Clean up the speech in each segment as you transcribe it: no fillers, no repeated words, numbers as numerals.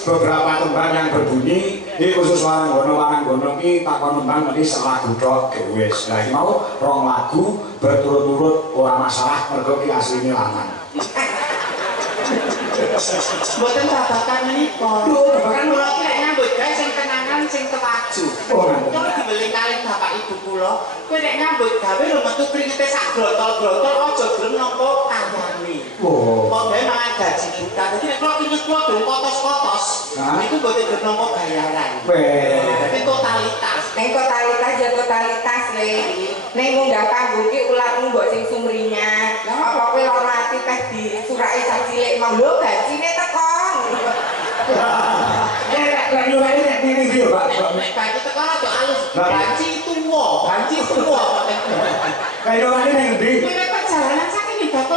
Beberapa tembang yang berbunyi ini khusus Waranggono ini takon tembang ini selagu tok wis. Nah iki mau rong lagu berturut-turut ora masalah mergo iki asline lanang. Mboten babakan menika. Lho, babakan kula iki lek nyambut gawe sing kenangan sing tewaju. Oh, ngoten. Kula dibeli kali bapak ibu kula, kowe nek nyambut gawe lho metu kringete sak grotol-grotol aja gelem nampa kandhane. Oh. Kok gawe mangan gaji buta. Dadi nek kula inget kula dong kotos-kotos. Niku mboten gelem nampa bayaran. Weh. Dadi totalitas. Ning totalitas ya totalitas le. Ning munggah panggung ki ulatmu mbok sing sumringah. Apa kowe ora ati teh disuraki sak cilik mau lho gajine teko. Lah nyurane nek ngene iki yo, Pak. Nek gaji teko aja alus. Gaji tuwa. Kayak nyurane ning ndi? Kowe perjalanan saking Bapak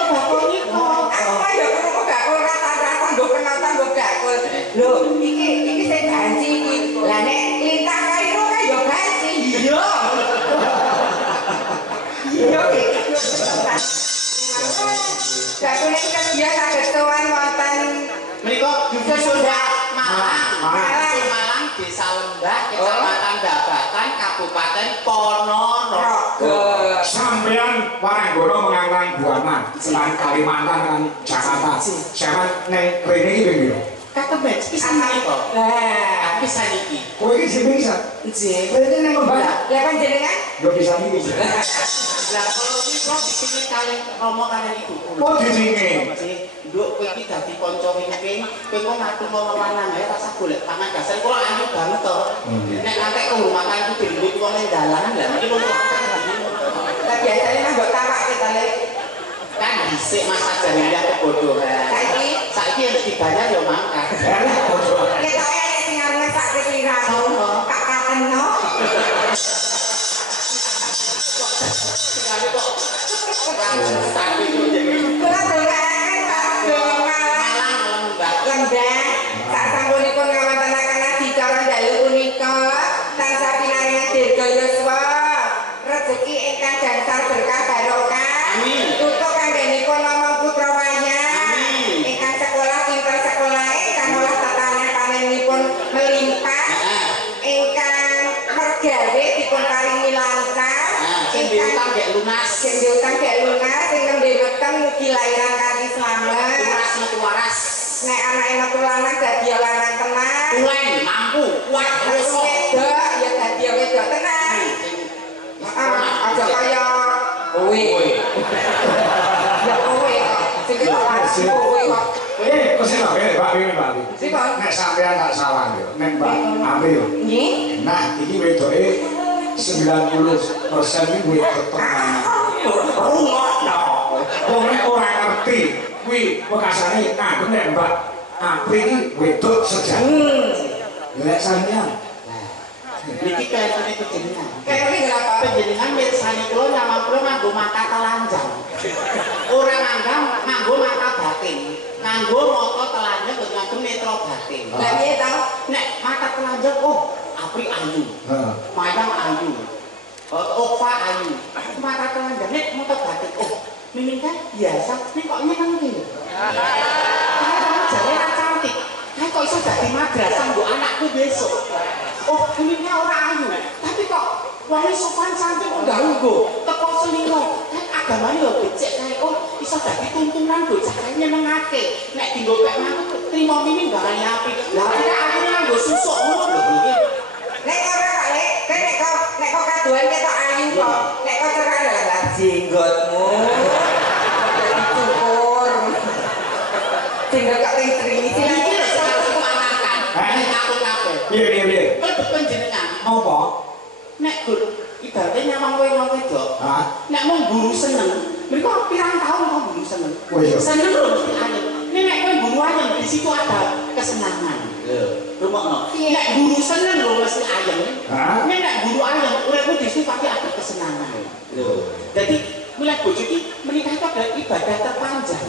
Gak kuning kerja saged sowan wonten menika dusun Malang, Desa Lembah, Kecamatan Babakan, Kabupaten Ponorogo. Sampeyan Waranggono mengangang Buana, selain Kalimantan dan Jakarta. Sampeyan neng rene iki ping piro? Katemen pisan menika. Lah, pisan iki. Kowe iki sing bisa. Nggih. Rene neng Lembah. Lah panjenengan Yo bisa iki. Lah kalau iki kok dipikir kalian romo kalian ibu. Kok diringe? Nduk kowe iki dadi kanca wingi, kowe kok ngatur wewenang ae rasa golek pangan dasar kula anu banget to. Nek nanti kehormatan ku dirembut wong ning dalan lah iki wong lah biasanya mah mbok tawak kita le. kan dhisik masa jahiliyah kebodohan. Saiki yang dibayar ya mangkat. Kita nek sing arep sak keliramu, kak kateno. Sekali kok. Sampai itu jadi. Kula dongaaken Malang Lembah. Sak sampunipun ngawontenaken adicara dalu punika tansah pinaringan dirga yuswa, rezeki ingkang gansal berkah barokah. Amin. Tutuk kanggenipun nama putra wayang. Ingkang sekolah pinter sekolahe kang olah tetane panenipun melimpah. Ingkang mergawe dipun paringi lancar. Ingkang gek lunas. Gendutang gak lunas, sing nembe weteng mugi lairan kanthi slamet. Lunas metu waras. Nek anake metu lanang dadi lanang tenan. Tulen mampu kuat Wis besok. wedok ya dadi wedok tenan. Aja kaya kowe. Ya kowe kok. Sing kelas kowe kok. Kok sing Pak Pak. Sipun? Nek sampeyan tak salah yo, nek Mbak Ambil. Nggih. Nah, iki wedoke 90% iki wedok tenan. Wong nek ora ngerti kuwi bekasane kagem nek Mbak Apri iki wedok sejati. Lek sampeyan. Niki kayaknya kejenengan. Kayak iki berapa? Penjenengan mirsani kula nyawang kula nganggo mata telanjang. Ora nganggo mata batin. Nganggo mata telanjang kok nganggo netra batin. Lah piye to? Nek mata telanjang Apri ayu. Heeh. Mayang ayu. Ova ayu. Mata telanjang nek mata batin. Mimin kan biasa, nek kok nyeneng iki. Jare ra cantik. Nek kok iso dadi madrasah mbok anakku besok. Miminnya ora ayu, tapi kok wong sopan santun kok ganggu. Teko selingkuh. Nek agamane yo becik kae iso dadi tuntunan bocah kae nyenengake. Nek dienggo pek manut trimo mimin barani apik. Lah nek aku nganggo susuk ngono lho. Nek ora kok nek kok kaduan ketok ayu kok. Nek kok cerak lah jenggotmu. Jadi cukur. Jenggot kok ping trini Iki lho sing panakan. Nek aku kabeh. Piye? Kok panjenengan Apa? nek gur ibaratnya nyamang kowe wong wedok. Nek mung guru seneng, mriko pirang taun kok guru seneng. Seneng lho mesti ayem. Nek kowe guru ayem di situ ada kesenangan. Lho, rumokno. Nek guru seneng lho mesti ayem. Nek guru ayem uripmu di situ pasti ada kesenangan. Lho. Jadi mulai bojo iki menikah itu adalah ibadah terpanjang.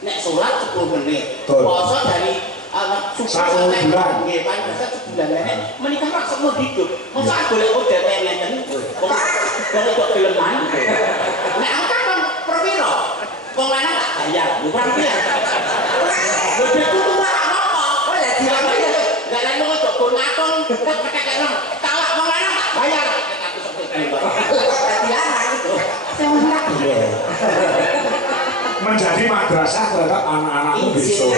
Nek salat 10 menit, puasa dari Satu bulan. Nggih, paling biasa sebulan. Nek menikah rak semua hidup. Mosok golek udah ngeten. Kok kok geleman. Nek aku kan perwira. Wong lanang tak bayar. Bukan piye. Gede kudu ora apa. Oh ya dilamu ya. Lah lan kok kok ngakon kekekno. Talak wong lanang tak bayar. Aku sebut. Kok dadi lanang itu. Sing ora. Menjadi madrasah terhadap anak-anakmu besok.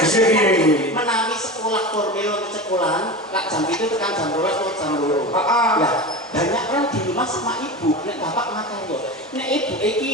Menawi sekolah formil sekolahan, lak jam itu tekan jam 12 atau jam 2. Lah, banyak orang di rumah sama ibu, nek bapak makan yo. Nek ibu iki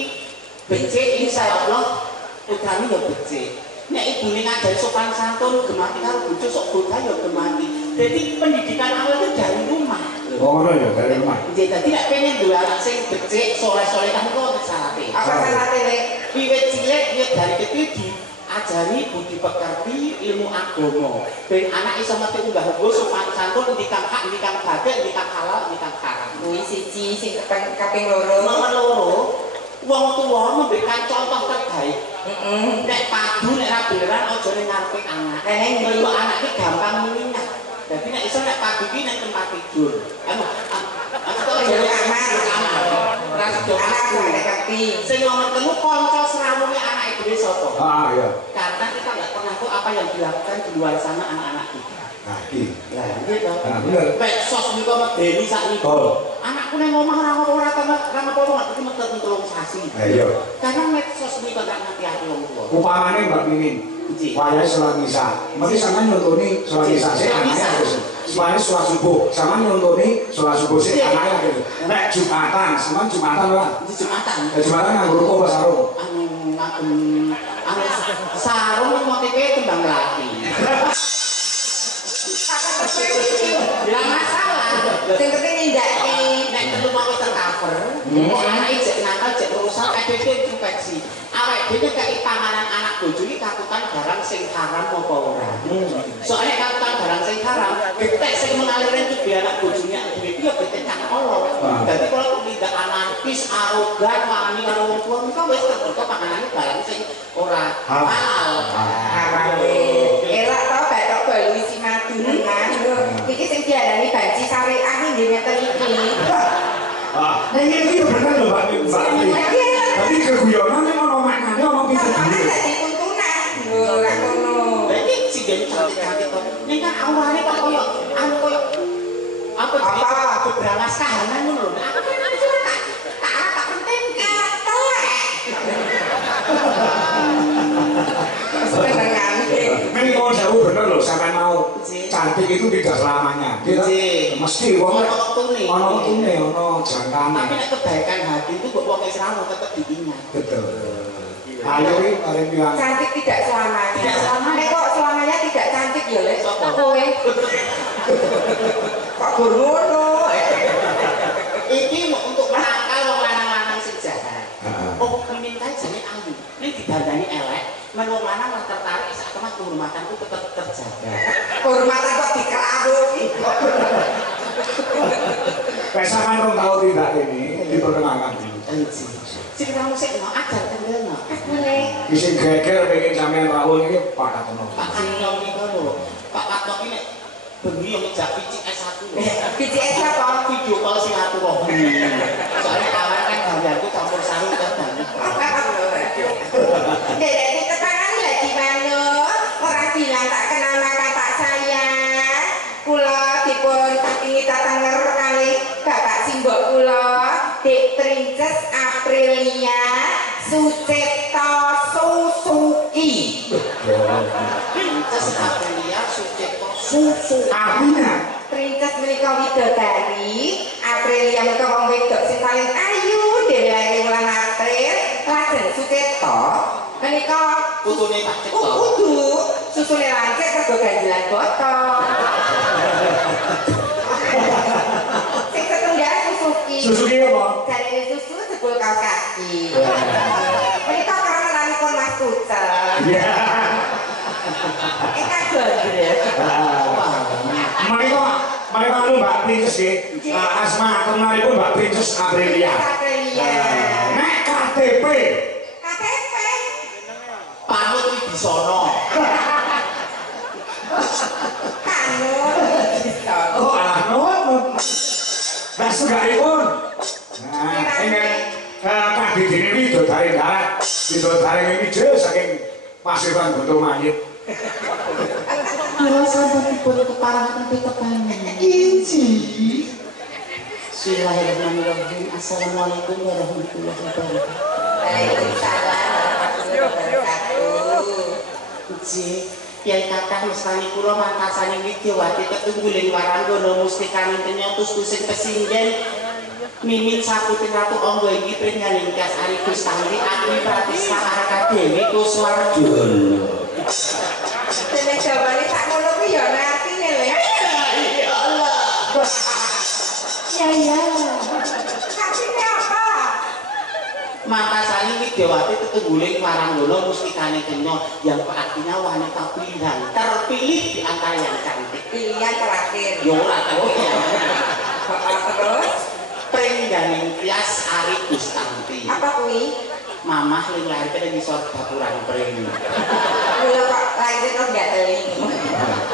becik insyaallah putrane yo becik. Nek ibu ngajari sopan santun, gemati karo bojo sok bocah yo gemati. Jadi pendidikan awal itu dari rumah. Oh, ngono ya, dari rumah. Jadi nek pengen duwe anak sing becik, soleh-soleh kan kok syaratnya. Apa syaratnya nek Wiwit cilik wiwit dari kecil diajari budi pekerti ilmu agama. Ben anak iso ngerti unggah-ungguh sopan santun ndikang hak, ndikang badhe, ndikang halal, ndikang haram. kuwi siji sing kaping loro. Nomor loro, wong tuwa memberikan contoh terbaik. Nek padu nek ra beneran aja ning ngarepe anak. Nek ndelok anak iki gampang minat. Dadi nek iso nek padu iki ning tempat tidur. Aku kok Jadi aman. Ra ora sedo aku ngerti. Sing nomor telu kanca serawunge anake dhewe sapa? Ah iya. Karena kita nggak pernah tahu apa yang dilakukan di luar sana anak-anak kita. Nah, iki. Lah, gitu. Nah, bener. Medsos niku medeni sakniki. Anakku nang omah ora apa-apa iki metu telung sasi. Lah iya. Karena medsos niku gak ngerti wong tuwa. Upamane Mbak Mimin. Wayahe salat Isya. Mesti sampean nyontoni salat Isya sik anake terus. Supaya salat subuh, sampean nyontoni salat subuh sik anake gitu. Nek Jumatan, sampean Jumatan ora? Jumatan. Jumatan nganggo ruko apa sarung? Anu sarung motife kembang melati. Bila masalah, Sing penting nindakne nek telu mau tercover, kok anake jek nakal jek rusak kabeh infeksi. Awake dhewe kei panganan anak bojo iki kakutan barang sing haram apa ora. Soalnya kakutan barang sing haram, getek sing mengalir itu di anak bojone dhewe iki ya getek kang Allah. Dadi kalau tidak anarkis, arogan, wani karo wong tuwa mengko wis terbuka panganane barang sing ora halal. awake. Elak to batok balu isi madunan. Iki sing diarani banci syariah iki nggih ngeten iki. Ah, nah iki bener lho Mbak Mimin. Tapi keguyonan nek ono maknane ono piye Makane dadi tuntunan. Lho, ora ngono. Berarti si Dewi cantik-cantik kok. Ini kan awalnya kok koyo apa berangas kahanan ngono lho. Aku kan tak penting telek. Ini kalau jauh bener loh, sampai mau cantik itu tidak selamanya. Mesti wong ono waktune, ono jangkane. Tapi nek kebaikan hati itu kok wong selalu tetep diingat. Betul. Ayo iki arep bilang Cantik tidak selamanya. Tidak selamanya. Nek kok selamanya tidak cantik ya lek kowe. Kok ngono? Iki untuk menangkal wong lanang-lanang sing jahat. Oh, minta jane ayu. Nek didandani elek, men wong lanang tertarik sak temen kehormatanku tetep terjaga. Kehormatan kok dikerawuhi. pesangan rong tau tidak ini diperkenalkan dulu. Sing kamu sik mau ajar tendelno. Boleh. Isi geger pengen sampean rawuh iki Pak Katono. Pak Katono niku lho. Pak Katono iki nek bengi yo ngejak picik S1. Picik S apa? Video call silaturahmi. Soalnya kawan kan gambarku campur sari kan. Dedek ditekan lagi mana? Orang bilang tak kenal maka tak sayang. Kula dipun patingi tatanger kali bapak simbok kula, Dek Princess Aprilia Sucipto Susuki. Princess Aprilia Sucipto Susuki. Artinya Princess menika widodari, Aprilia menika wong wedok sing paling ayu dhewe lair wulan April, lajeng Sucipto menika Putune Pak Cipto. kudu susune lancip mergo ganjelan botol. Sing setunggal Suzuki. Suzuki apa? Jarine susu jebul kaos kaki. Menika karena nanipun Mas Kucel. Iya. Eka gondres. Mereka anu Mbak Princess nggih. Asma kenalipun Mbak Princess Aprilia. Aprilia. Nek KTP KTP. Panut Wibisono. Kanut. oh alah nun. Lah segaripun. Nah, ini Kak Dini widodari darat. Widodari ini jauh saking Pasiran Gunung Mayit. Kula sampun keparangan tetepan. Inci. Bismillahirrahmanirrahim. Assalamualaikum warahmatullahi wabarakatuh. Waalaikumsalam warahmatullahi wabarakatuh. Ji, Kyai Kakang mestani kula mantasane Widyawati ketungguling waranggana mustikane penyotus kusing pesinggen. Mimin saputing ratu angga inggih prinyaning kas Ari Gustanti Agni Pratista Arka Dewi Kuswardono. Dene jawane sak ngono kuwi ya ana artine lho. Ya Allah. Ya. Artine apa? Mantasane Widyawati ketungguling waranggana mustikane kenya yang artinya wanita pilihan terpilih di antara yang cantik. Pilihan terakhir. Ya ora tahu ya. Terus Pringganing tias Ari Gustanti. apa kuwi? Mamah ling lahir kene ngisor bakuran pring. Kula kok lahir kok gak teling.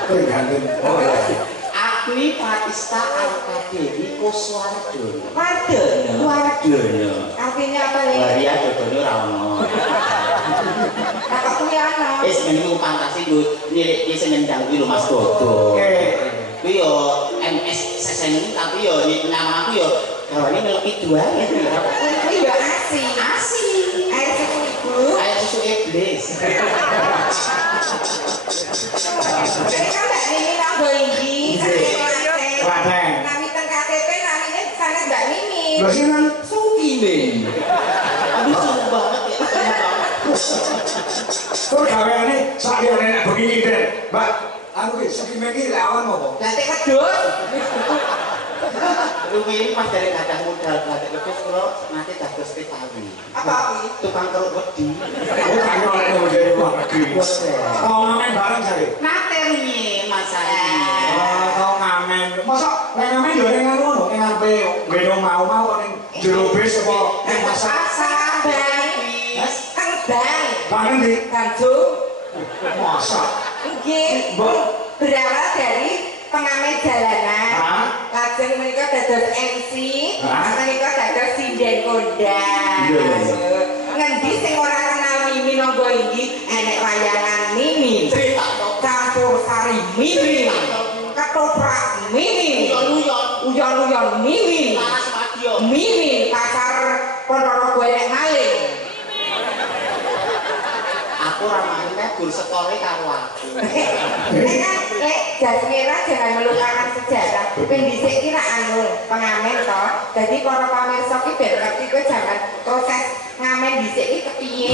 Tergantung. Oh iya. Aku Agni Pratista Alkadewi Kuswardono. Wardono. Wardono. Artinya apa nih? Waria dodono ra ono. Nah kok kuwi ana? Wis mending pantasi yo nyiriki sing ngendang kuwi lho Mas Dodo. Kuwi yo MS sesen tapi yo nama aku yo gawane meleki dua ya. Kuwi yo asi. Asi. Air susu ibu. Air susu iblis. Jadi kan Mbak Mimi nanggo iki, Klaten. nami teng KTP namine sanes Mbak Mimi. Lho sinten? Sukine. Aduh sumpah banget ya. Tur gaweane sak liyane nek begini Den. Mbak, aku ki sekime iki lawan apa? Ganti wedhus. Rumiyin pas dari kadang modal batik wedhus kula nate dados Betawi. Apa kuwi? Tukang keruk wedi. Oh, kan oleh nang dari luar negeri. Oh, ngamen bareng jare. Nate rumiyin Mas Ali. Oh, ngamen. Mosok nek ngamen yo ning ngono, ning ngarepe ngene mau-mau ning jero bis apa ning pasar. Pasar Bang. Kang Bang. Bareng di Tanjung. mosok. Nggih. Berawal dari pengamen jalanan. Hah? Lajeng menika dados MC. Hah? Menika dados sinden kondang. Iya, iya. Ngendi sing ora kenal Mimi nanggo iki enek wayangan Mimi. Campur sari Mimi. Ketoprak Mimi. Uyon-uyon Mimi. Laras Madya. Mimi pasar Ponorogo enek maling. Aku ramane gur sekore karo aku. Jasmira jangan melupakan sejarah. Pendisik kira anu pengamen toh. Jadi para pamirsa ki ben ngerti kowe jangan proses ngamen dhisik iki kepiye.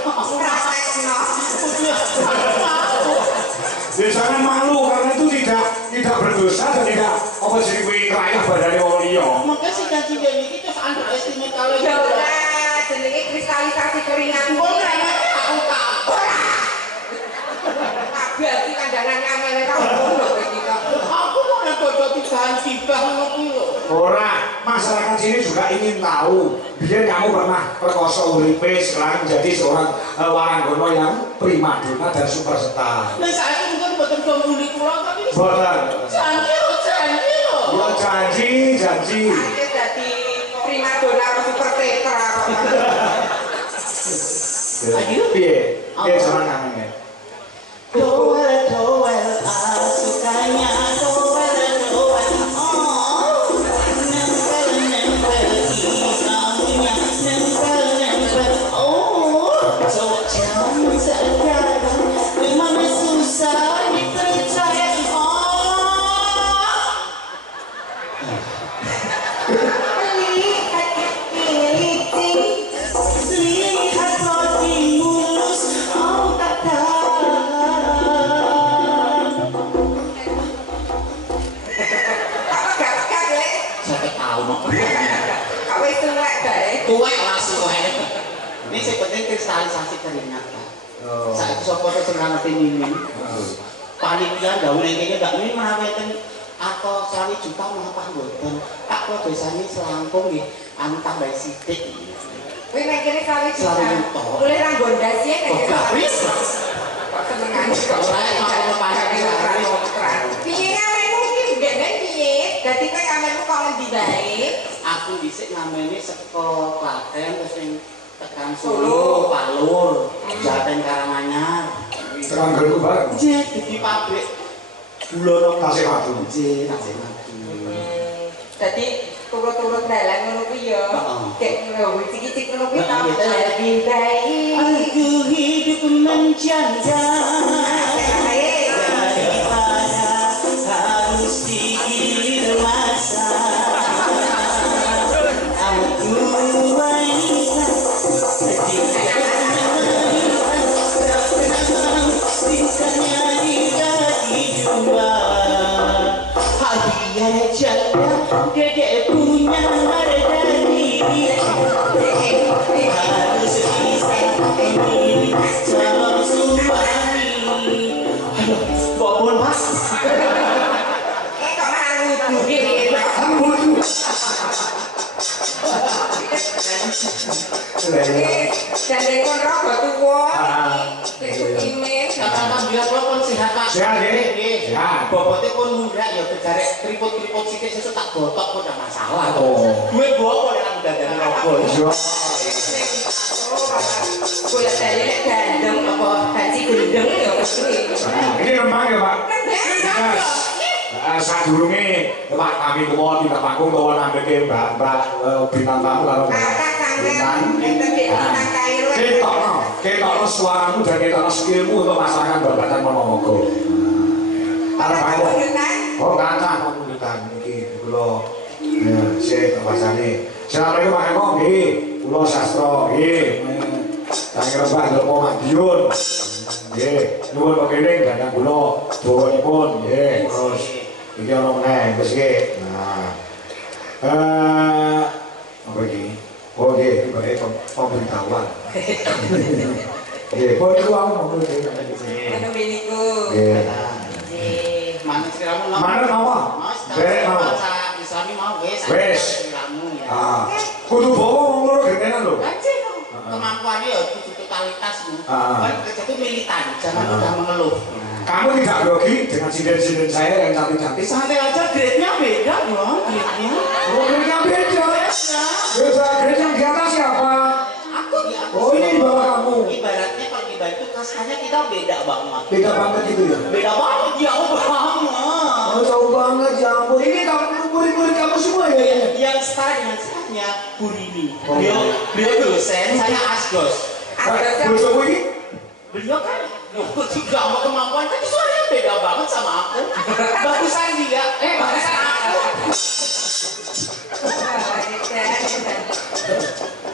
Prosesno. Ya jangan malu karena itu tidak berdosa dan tidak apa jadi kuwi rayah badane wong liya. Mengke sing janji iki terus underestimate kalau Ya ora jenenge kristalisasi keringat. ora aku kabar. Berarti kandangan ngamen ora ngono iki kok. Aku mau nek dodo diganti bang ngono kuwi lho. Ora, masyarakat sini juga ingin tahu biar kamu pernah perkosa uripe sekarang menjadi seorang waranggono yang primadona dan superstar. Nek saiki mungkin boten do muni kula tapi Boten. janji lho. Ya janji. Aku dadi primadona super tetra kok. Ayo piye? Piye sama kangen. Doel aku sukanya doel oh nempel kamunya nempel oh so jauh sekarang memang susah dipercaya lihat roti mulus oh kata tuwek langsung wae. Ini sing penting kristalisasi keringat kan. Saiki sapa sing ngerti Mimi? Panitia ndawuh ning kene ndak Mimi menawi atau 1 juta mengapa mboten? Tak kok desane selangkung nggih anu tambah sithik. Kowe nek kene kali Selalu to. Boleh ra gondas ya nek Kok wis. kok senengane kok Ora mau pakai piye ngamenmu iki ndek piye? Dadi kowe ngamenmu kok ngendi bae? aku dhisik ngamene saka Klaten terus ning tekan Solo, Palur, Jaten Karanganyar. Terang gerku bareng. Jadi pabrik gula Tasik Madu. Tasik Madu. Dadi turut-turut dalan ngono kuwi ya. Kek ngono cicik ngono kuwi ta lebih baik. Aku hidup menjanda daripada harus digilir masa. Aku wanita sisanya dibagi dua. Hadiah janda dedek punya harga diri. Harus bisa memilih calon suami. Aduh, bobon mas. Kok malah ngudu iki. Dan dari kon rogo tuwa. Besok ime. Katakan biar lo pun sehat pak. Sehat nggih. Sehat. Bobote pun mundak ya bejarek tripod-tripod sithik sesuk tak botok kok ndak masalah. Duwe bopo nek nang dadane robo. Yo. Kuwi tadi nek gandeng apa haji gendeng ya Ini rembang ya, Pak. Sadurunge Pak kami kuwi tidak panggung kula nambeke Mbak bintang tamu karo ketokno suaramu dan ketokno skillmu untuk masakan babatan monomogo. Oh, kancah pamungkutan iki kula sik pasane. Assalamualaikum Pak Eko nggih. Kula sastra nggih. Kang Rembah Lopo Madiun. Nggih, nuwun kenging gandang kula dawanipun nggih. Terus iki ana meneh wis nggih. Nah. Apa iki? Oh nggih, bae pemberitahuan. Nggih, kok iku aku mau nggih. Anu meniku. Nggih. Mana siramu napa? Mana napa? Derek napa? Islami mau wis. Wis. Siramu ya. Ah. Kudu bawa wong loro gentenan lho. Kemampuannya ya kudu totalitasmu. Ah. Kan kerja itu militan, jangan mudah mengeluh. Kamu tidak grogi dengan sinden-sinden saya yang cantik-cantik. Santai aja, grade-nya beda dong, grade-nya. Oh, grade-nya beda. Beda, grade yang di atas siapa? Aku di atas. Oh, ini di bawah kamu. Ibaratnya kalau di batu kastanya kita beda banget. Beda banget itu ya? Beda banget, jauh banget. Oh, jauh banget, ya ampun. Ini kamu murid-murid kamu semua ya? Yang setara dengan saya, Bu Rini. Beliau dosen, saya asdos. Bojoku ini? Beliau kan juga sama kemampuan, tapi suaranya beda banget sama aku. Bagusan dia, bagusan aku.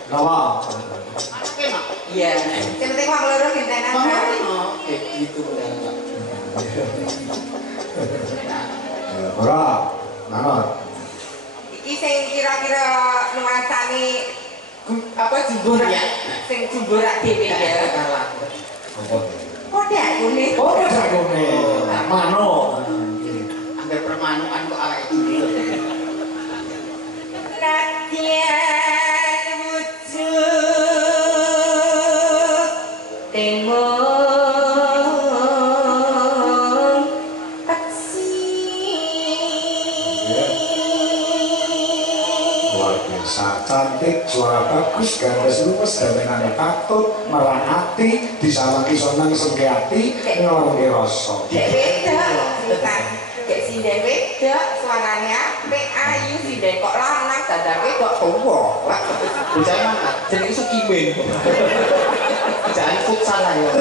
Nama? Oke, Mak. Iya. Sing penting wong loro gentenan. Oke, gitu udah. Ora, nama? Iki sing kira-kira nuansane apa jumbo Ya. sing jumbo rak dhewe ya. Kode aku nih. Oh, jago nih. Mano. Angger permanuan kok awake dhewe. Latihan wujud temong taksi. Luar biasa, cantik, suara bagus, garis lurus, damenan katut, merah hati, disawangi sonang sengkeati, ngelongi rosok. Dek wedok, dek sinden wedok, suaranya apik ayu, sinden kok lanang, dadar wedok tuwa. Bocah mangkat, jenenge Sukimin. Jangan futsal ayo.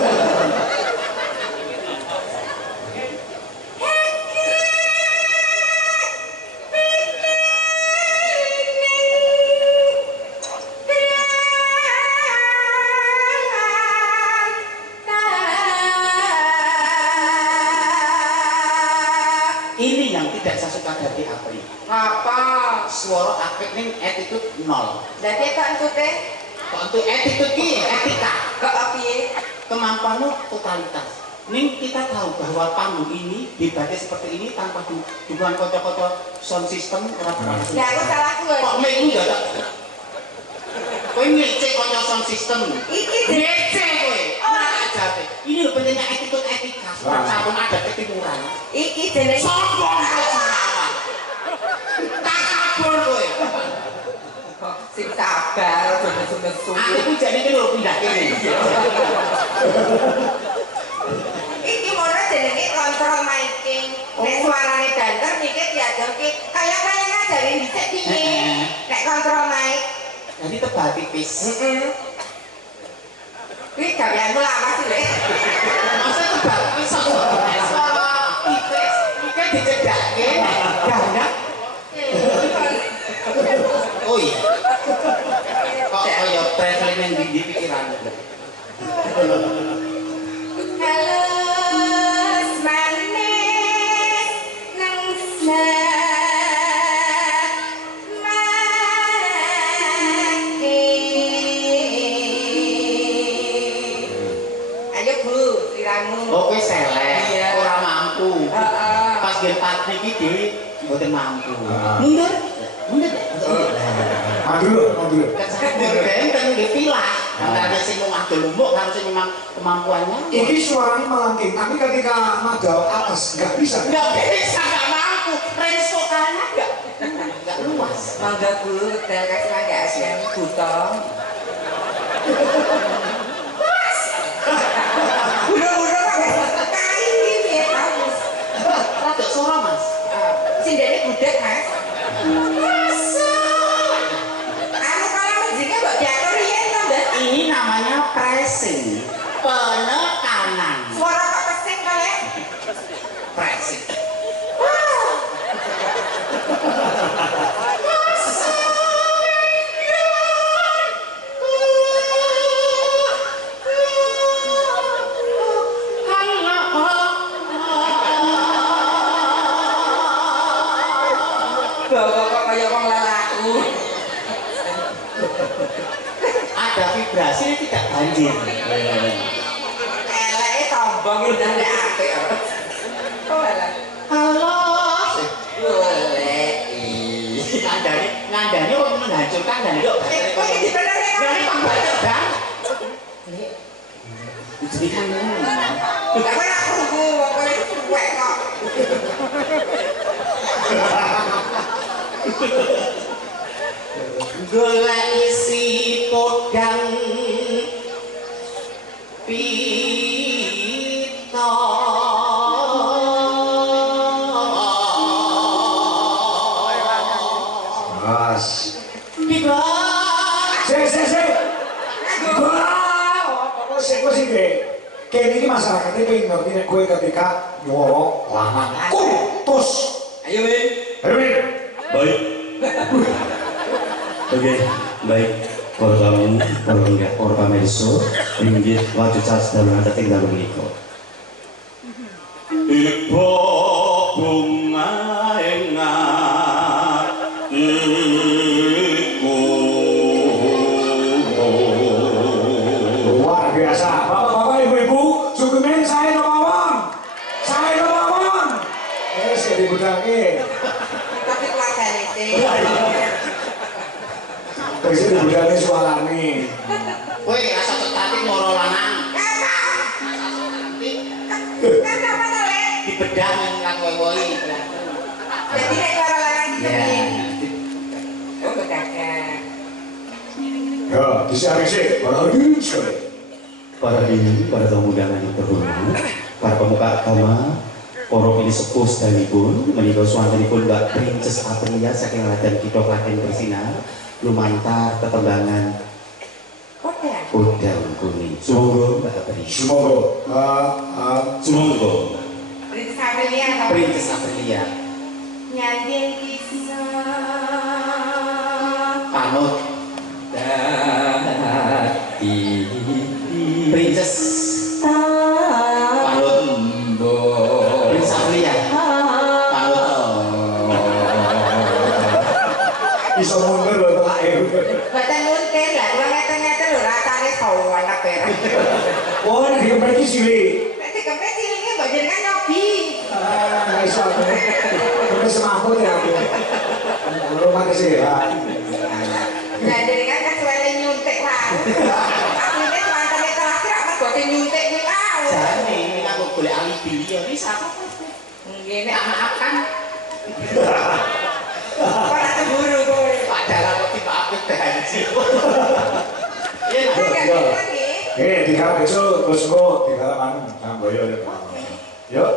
Ini yang tidak saya suka dari Apri. Ngapa? Suara apik ning attitude nol. Dadi kok entute? Kok untuk attitude ki etika. Kok piye? Kemampuanmu totalitas. Ning kita tahu bahwa panggung ini debatnya seperti ini tanpa dukungan kocok-kocok sound system ora pernah. Ya aku salah kuwi. Kok mek ku enggak tak. Kowe ngecek kocok sound system. Iki Ngecek kowe. Ora ajate. Ini lho pentingnya attitude etika. Sampun ada ketimuran. iki jenenge Sombong kok. Tak kabur kowe. sing sabar aja nesu-nesu. Aku ku jane ki lho pindah kene. Iki ora jenenge kontrol miking. Nek suarane banter mikir diajarke kaya ngajari dhisik piye. Nek kontrol mic. Jadi tebal tipis. Kuwi gaweanmu lama sih, Lek. Masa tebal tipis suara tipis. Iki dicedhakke. Gandang. Oh iya. Kok kaya traveling yang di pikiran. Halus manis nang ayo Bu, siramu. Oke selek, Iya. ora mampu. Pas gen pat niki dhewe mboten mampu. Mundur. Mundur. Maju, maju. Kan sakit benteng di pilah. Antara sing mau ngadu lumuk kan sing memang kemampuannya. Ini suaranya melangking, tapi ketika madal atas nggak bisa. Nggak bisa, nggak mampu. Range vokalnya nggak luas. Mangga guru tel kasih mangga asian buta. Udah kali ini ya bagus. Rada suara mas. Sindene budak mas. Anu kalau muziknya mbak diatur ya mbak. Ini namanya pressing, penekanan. Suara kok pesing kali? Pressing. Kok kayak wong lelaku. Ada vibrasi tidak banjir. Eleke tombong udah nek apik. Oh alah. Halo. Golek. Ngandani kok menghancurkan dan yuk. Kok iki bener ya? Dari pembaca bang. Jadi kan Lah ora krungu kowe cuek kok. golek isi podang pita. Mas. Tiba. Sik. Wah, kok sih kayak ini masyarakatnya pengen ngerti nek kowe ketika nyuara lanang kutus. Ayo Win. Baik. Oke, baik. Para tamu, para pamirsa, inggih wajib sedaya dateng dalem menika. Ibu bunga engat iku. Luar biasa. Bapak-bapak, ibu-ibu, sugemen saya nomawon. Sik dibudake. Tapi keluargane iki. Wis dibudake suarane. Kowe rasa tertarik moro lanang. Kan apa to, Le? Dibedah nang woi-woi. Jadi nek cara lanang iki Ya. piye? Oh, kedadak. Ya, disari sik, ora bisa. Para hadirin, para tamu undangan yang terhormat, para pemuka agama, para pinisepuh sedanipun, menika swantenipun Mbak Princess Aprilia saking Raden Kidok Raden Bersinar, lumantar tetembangan Kodang. Podang Kuning. Sumangga Mbak Aprilia. Sumangga Princess Amelia to. Princess Aprilia. Nyanyi kisah. Panut dadi Princess Panut Mbo Princess Aprilia. Iso mundur lho lahir. Badan muntir lah, kula ngeten-ngeten lho rasane sawan apa ya. Oh, nek dikempet iki cilik. Nek dikempet ciliknya mbok jenengan nyobi. Ah, iso aku. Kempet semaput ya aku. Rumah kesehat. Nah, jenengan kan suwele nyuntik lah. Aku ini mantene terakhir aku bote nyuntik kuwi wae. Jane aku golek alibi liya iki sapa? Ngene maafkan. Ora cemburu kowe. Padahal aku dimaafkan janji. Iya, Yo. Digarap besok, terus engko digarap anu, Samboyo. Yuk.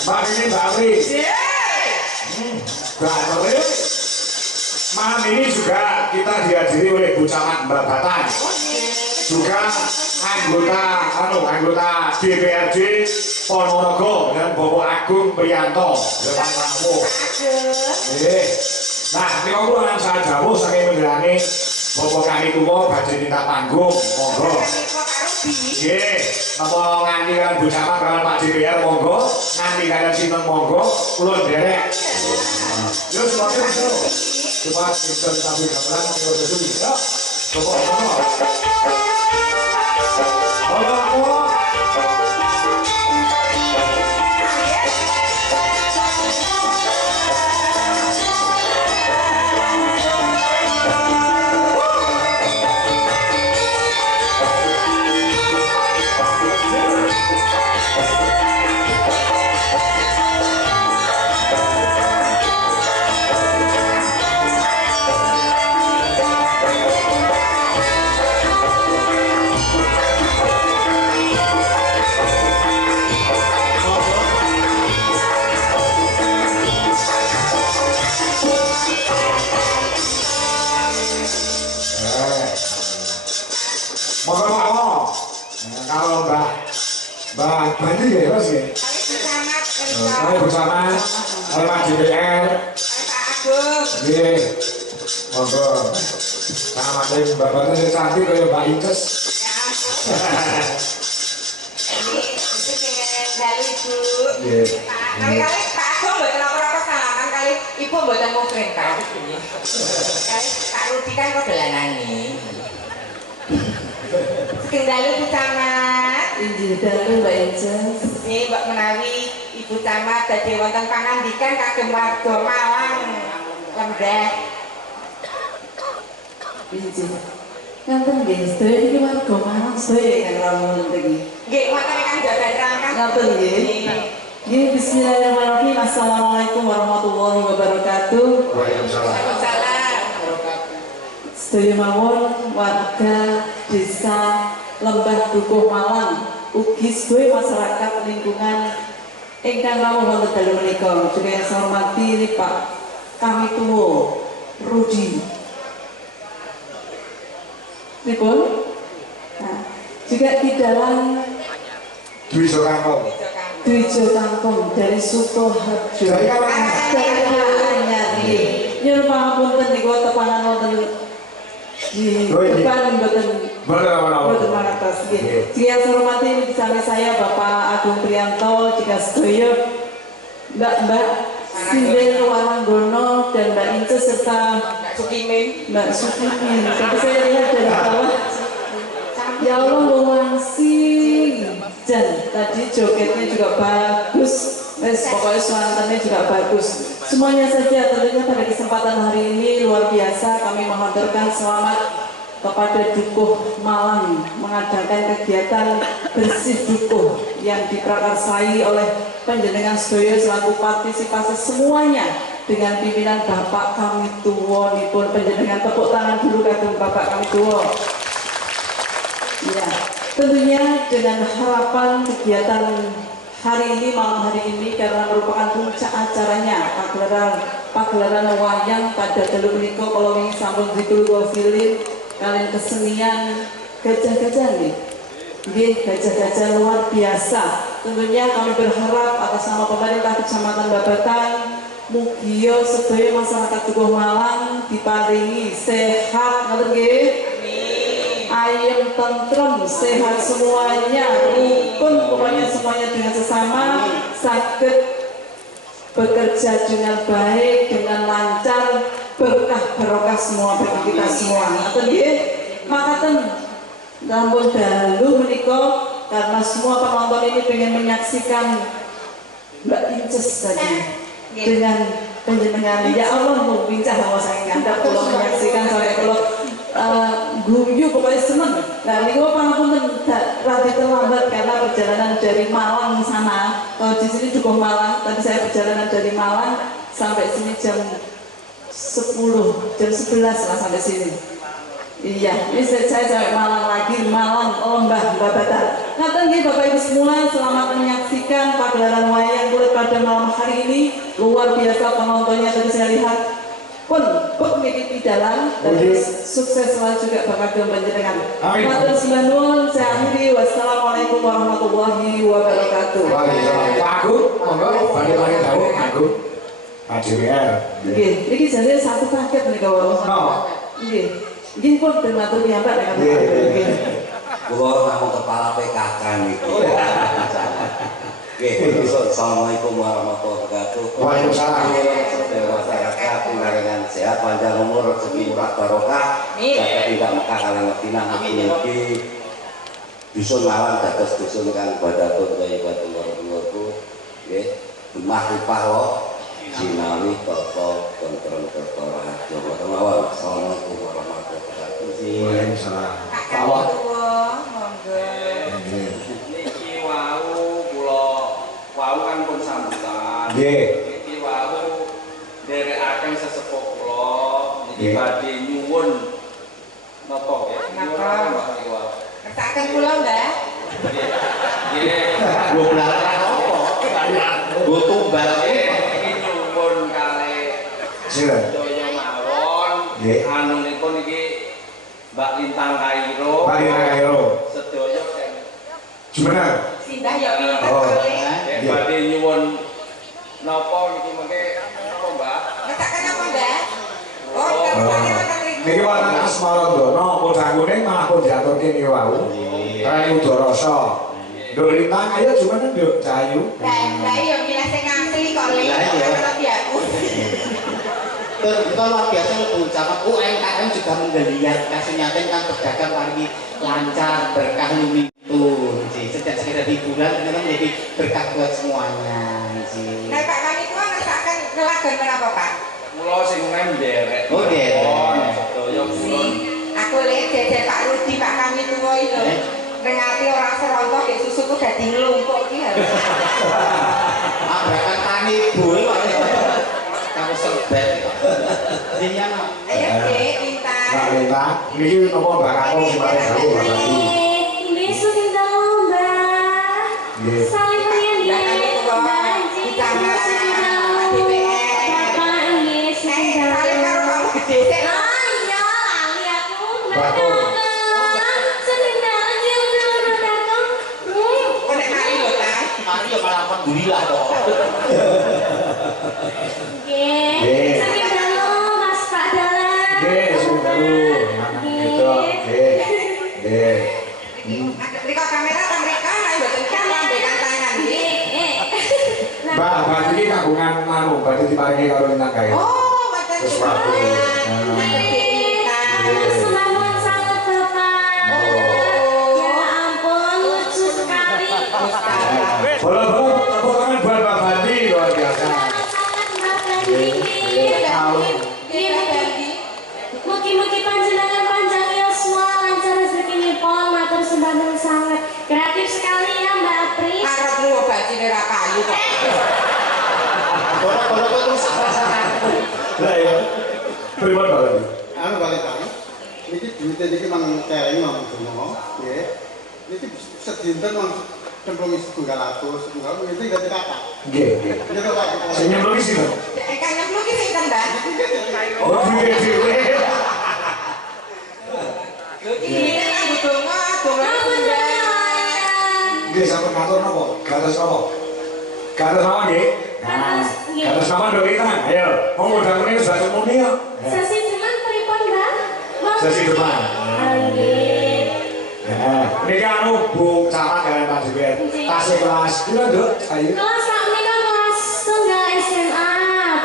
Mbak ini Mbak Pri. Malam ini juga kita dihadiri oleh Bu Camat Mbak Batan. Juga anggota DPRD Ponorogo dan Bapak Agung Priyanto. Depan tamu. Nah, ini aku akan saya jauh saking menjalani Bapak kami tua badhe minta panggung, monggo. Nggih, apa nganti kan Bu Camat kalian Pak DPR monggo, nganti kalian sinten monggo, kula nderek. Yo semoga itu. Coba kita sambil gamelan kita dulu ya. Coba monggo. Monggo. Kalau Mbak Bandi ya Mas ya? Bersama Pak DPR. Pak Agung. Monggo. Sama saya bapaknya cantik kayak Mbak Inces. Ya ampun. Ini dalu Ibu. Iya. Kali-kali Pak Agung mboten apa-apa salaman kali Ibu mboten mau perintah. Kali Pak Rudi kan kok dolanane. Sing dalu Bu Camat. Injil dalu Mbak Inces. Nggih, Mbak menawi Ibu Camat dadi wonten pangandikan kagem warga Malang Lembeh. Injil. Ngaten nggih, sedaya iki warga Malang sedaya ingkang rampung niki. Nggih, wonten ingkang jaban rangkang. Ngaten nggih. Nggih, bismillahirrahmanirrahim. Assalamualaikum warahmatullahi wabarakatuh. Waalaikumsalam. Waalaikumsalam. Sedaya mawon warga desa Lembah Dukuh Malang, ugi sedaya masyarakat lingkungan ingkang rawuh wonten dalu menika. Juga yang saya hormati Pak Kami Tuwo Rudi. Pripun? Nah, juga di dalam Dwi Sokangkong. Dwijo Kangkung dari Sukoharjo. Dari kawan. Dari Karanganyar. Nyuwun pangapunten niku tepanan wonten di depan mboten maratos nggih. Jika saya hormati bersama saya Bapak Agung Priyanto, jika sedaya Mbak Sinden Waranggono dan Mbak Inces serta Mbak Sukimin. Tapi saya lihat dari bawah, ya Allah lumangsing. Dan tadi jogetnya juga bagus, pokoknya suaranya juga bagus. Semuanya saja tentunya pada kesempatan hari ini luar biasa kami mengaturkan selamat kepada Dukuh Malang mengadakan kegiatan bersih Dukuh yang diprakarsai oleh panjenengan sedaya selaku partisipasi semuanya dengan pimpinan Bapak Kami Tuwo nipun panjenengan tepuk tangan dulu kagem Bapak Kami Tuwo. Ya, tentunya dengan harapan kegiatan hari ini, malam hari ini karena merupakan puncak acaranya pagelaran wayang pada dalu menika kalau wingi sampun dikuluh film kalian kesenian gajah-gajah nih. Nggih, gajah-gajah luar biasa. Tentunya kami berharap atas nama pemerintah Kecamatan Babatan mugia sedaya masyarakat Dukuh Malang diparingi sehat ngoten nggih. Ayam tentrem, sehat semuanya, rukun pokoknya semuanya dengan sesama, sakit bekerja dengan baik, dengan lancar, berkah barokah semua bagi kita semua. Atau nggih, makaten namun dalu menika karena semua penonton ini pengen menyaksikan Mbak Inces tadi dengan penjenengan. Ya Allah mau bincang sama saya ngandap kalau menyaksikan sampai kalau guyu pokoknya seneng. Nah ini gue pangapunten rada terlambat karena perjalanan dari Malang sana. Kalau di sini Dukuh Malang, tadi saya perjalanan dari Malang sampai sini jam 10, jam 11 lah sampai sini. Iya, ini saya sampai Malang lagi, Malang, Lembah, Babatan. Ngaten nggih Bapak Ibu semua, selamat menyaksikan pagelaran wayang kulit pada malam hari ini. Luar biasa penontonnya tadi saya lihat. Pun niki dalam dan sukses selalu juga Bapak Gem panjenengan. Matur sembah nuwun, saya akhiri. Wassalamualaikum warahmatullahi wabarakatuh. Waalaikumsalam. Pak Agung, monggo balik-balik dawuh Agung. Pak JWR. Nggih, iki jane satu paket nika wae. Nggih. Nggih pun matur piyambak nek nggih. Kula namung kepala PKK niku. Nggih, assalamualaikum warahmatullahi wabarakatuh. Waalaikumsalam. Masyarakat pinaringan sehat, panjang umur, rezeki murah barokah. Saya tidak Mekah kalang Medina mugi dusun Malang dados dusun kang badatun thayyibatun warahmatullahi. Nggih, gemah rupah lo sinawi tata tentrem tata rahaja. Assalamualaikum warahmatullahi wabarakatuh. Waalaikumsalam. Pak monggo. Niki wau kan pun sambutan. Nggih. Niki wau nderekaken sesepuh kula niki badhe nyuwun napa nggih? Napa? Niki wau. Kertaken kula, Mbak. Nggih. Lho belaran apa? Nggo tumbal Niki nyuwun kalih Silakan. sedaya mawon. Nggih. Anu niku niki Mbak Lintang Kairo. Pak Kairo. Sedaya kan Gimana? Sindah ya pinter Oh. kali. nggih badhe nyuwun napa niki mengke napa Mbak? Kertaken apa, Mbak? Oh, kertaken wonten ribu. Niki wonten asma bangune malah pun diatur kene wau. Rai Udarasa. Nduk Lintang ayo cuma nduk Cahayu. Lah iya milih sing asli kok Le. Lah aku. Kita luar biasa mengucapkan UMKM juga menggeliat kasunyatan kan pedagang paling lancar berkah lumitun sejak sekitar hiburan itu kan menjadi berkah buat semuanya Nah Pak kami itu ngerasakan ngelagon berapa Pak? Mula sing nderek. Oh derek Sedaya kulon. Aku lihat jajan Pak Rudi Pak kami tua itu ngerti orang serontok kayak susu tuh dadi ngelumpuk iki harus abrakan tani bul kamu sebet dia nak ayo Dek Lintang Mbak Lintang, ini nopo Mbak Kakung sing paling jauh Mbak Kakung. Ini sudah lomba. Nggih. Saling penyanyi. Mbak kami tua di kamar DPR kali karo kamu gede sih Mari ya malah alhamdulillah dong. Nggih. Saking dalu Mas Pak Dalan. Nggih, sudah dulu. Gitu. Nggih. Nggih. Rika kamera ta mereka nek mboten kan lambekan tangan nggih. Mbak, Mbak iki kagungan anu, badhe diparingi karo Lintang kae. Oh, mboten Sesuatu. Selamat sangat Bapak. Ya ampun, lucu sekali. Bola-bola tepuk tangan buat Mbak Bandi luar biasa. Sangat Mbak Bandi. Mugi-mugi panjenengan panjang yuswa lancar rezekinipun matur sembah sangat kreatif sekali ya Mbak Pri. Arep lu bajine ra kayu kok. Bola-bola kok terus rasakan. Lah ya. Pripun Mbak Bandi? Anu balik kami, niki duitnya niki mang celeng mang dungo, ya. Niki sedinten mang cemplung isi tunggal ini gak dikata. Nggih, nggih. Ini kok Pak. Sing nyemplung isi to? Kan nyemplung ki sinten, Mbak? Oh, dhewe-dhewe. Lho iki aku donga Nggih, sampun matur napa? Gatos napa? Gatos napa nggih? Nah, gatos napa Nduk Lintang? Ayo, monggo dangune wis batuk muni ya. Sesi depan pripun Mbak? Sesi depan. Nggih. Nah, niki anu Bu Camat kalian Pak Dewer. Tasih kelas pira, Nduk? Ayo. Kelas sak menika kelas tunggal SMA,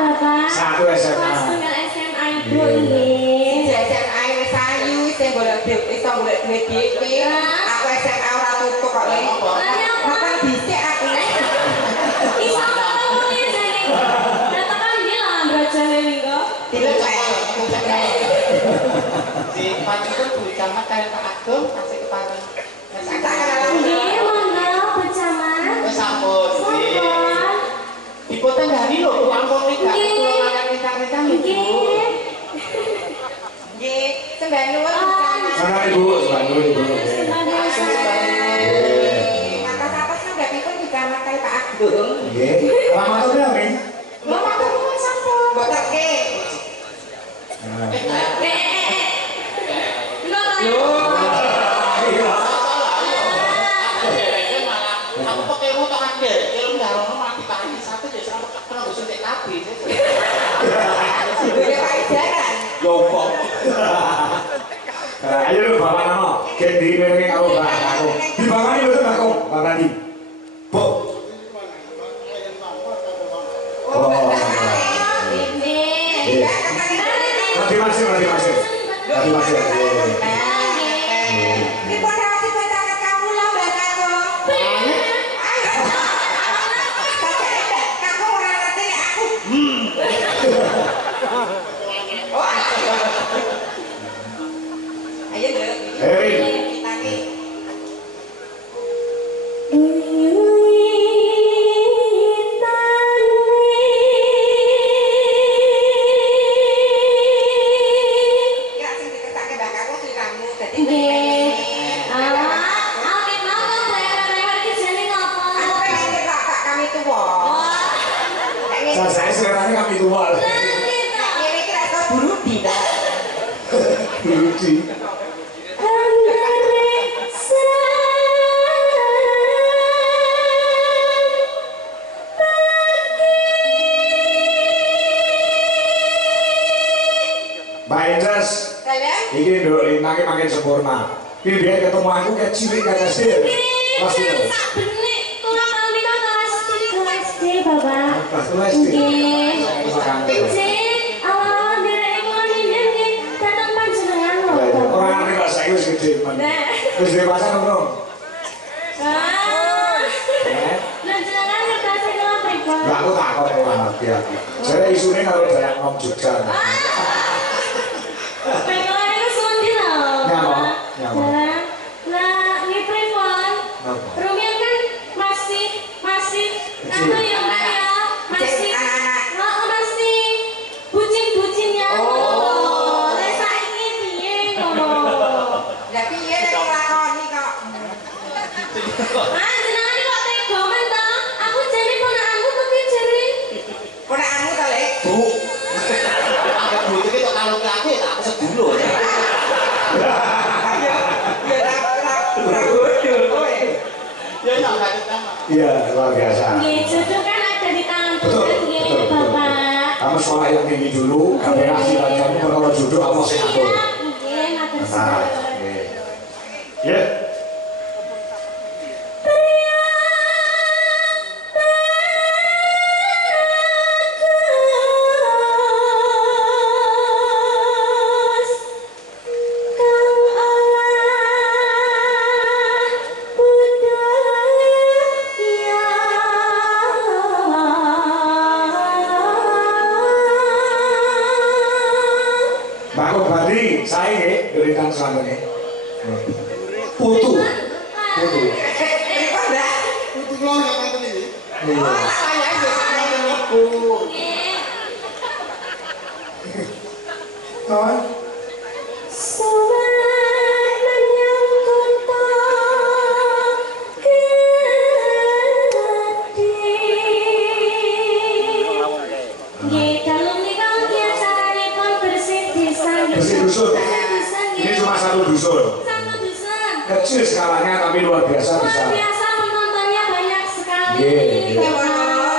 Bapak. Satu SMA. Kelas tunggal SMA Ibu nggih. jajan ae wis ayu sing golek iso golek duit dhewe. Aku SMA ora tutuk kok Le. Makan dhisik aku. Iso ketemu nih saking. Datakan nggih lah brajane niku. Si Panji pun Bu Camat kayak Pak Agung kasih kepada Nggih, monggo Bu Camat. wis sampun sih. Dipotong hari lho Bu ampun nih gak kula makan kita-kita Nggih. Nggih, sembah nuwun Bu Camat. Sana Ibu, bantu Ibu. Atas-atas ngadapipun Bu Camat kali Pak Agung. Nggih. Ramatune Min. Lho matur nuwun sampun. Mbok terke. Aku pakai motor ande, kalau nggak orang mati kali satu jadi sama kena gue suntik kapi. Duwe paijaran. Jombong. Ayo lu bapak nama, gen diiringi karo Mbak Kakung. Dibangani betul Kakung, Mbak Bandi. Bu. Oh. Nanti masih. Nanti masih. Ini pondasi pencatat kamu lah Mbak Kakung. Kakung ora ngerti nek aku. Ayo Nduk. Hei. Kita ki. Kira sing diketake Mbak Kakung sliramu dadi aku pengen kakak kami tua. Saya sekarang kami tua. Ini kira kau buru di dah. Lucu. Anda Ini biar ketemu aku kayak cilik kayak sih. Pasti. Benih, kalau kami kan kelas SD, Bapak. Kelas SD. Kecil, awal-awal dari mulai ini datang panjenengan loh. Orang aneh lah saya wis gede. Wis dewasa belum? Dan jenengan ngerti kalau pripun? Lah aku takut ora ngerti aku. Jare isune kalau dalam nom Jogja. Pengen itu sundi loh. Nyawa, nyawa. Nah, ini pripun? Rumian kan masih anu ya Mbak ya, masih masih bucin-bucinnya. Oh, lah saiki piye ngono? Lah piye nek nglakoni kok. Ah, jenengan kok tega men to? Aku jane ponakanku kok ki jere. Ponakanmu to, Lek? Bu. Agak butuh itu kalau ke aku ya tak sedulur. Iya, luar biasa. Nggih, jodoh kan ada di tangan Tuhan nggih, Bapak. Kamu sekolah yang tinggi dulu, kami kasih kamu kalau jodoh apa sih aku? Nggih, matur Nah, suwun. ya. Mbak Badi, saya nggih, berikan selanjutnya. Putu. Putu. Pripun, Mbak? Putu kula nggak nonton ini. Oh, saya aja sama niku. Nggih. Kawan. Bersih dusun. Ini cuma satu dusun. Kecil skalanya tapi luar biasa bisa. Penontonnya banyak sekali. Iya.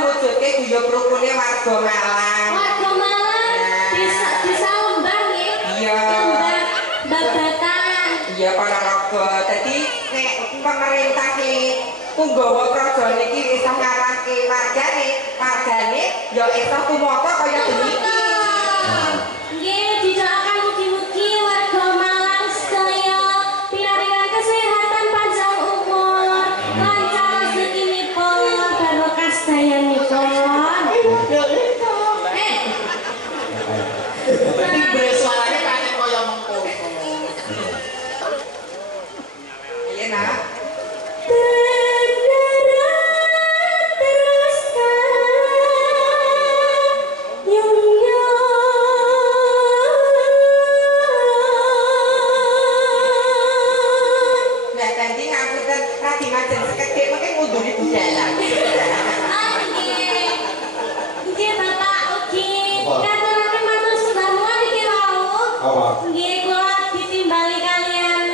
Wujudnya guyub rukune warga Malang. Warga Malang desa Lembang ya. Iya. Lembang Babatan. Iya Ponorogo. Dadi nek pemerintah ki Punggawa Praja niki iso ngarahke wargane ya iso tumata kaya deniki. Nggih, didoakan mugi-mugi warga Malang sedaya pinaringan kesehatan panjang umur, lancar rezekinipun, barokah sedayanipun. Timbre suaranya kayak kaya mengkono. Iya nak. Nah, tadi ngapunten radi majen sekedhik mengke ngunduri budaya. Nggih, Bapak ugi katuraken matur sembah nuwun iki wau. Apa? Nggih, kula ditimbali kalian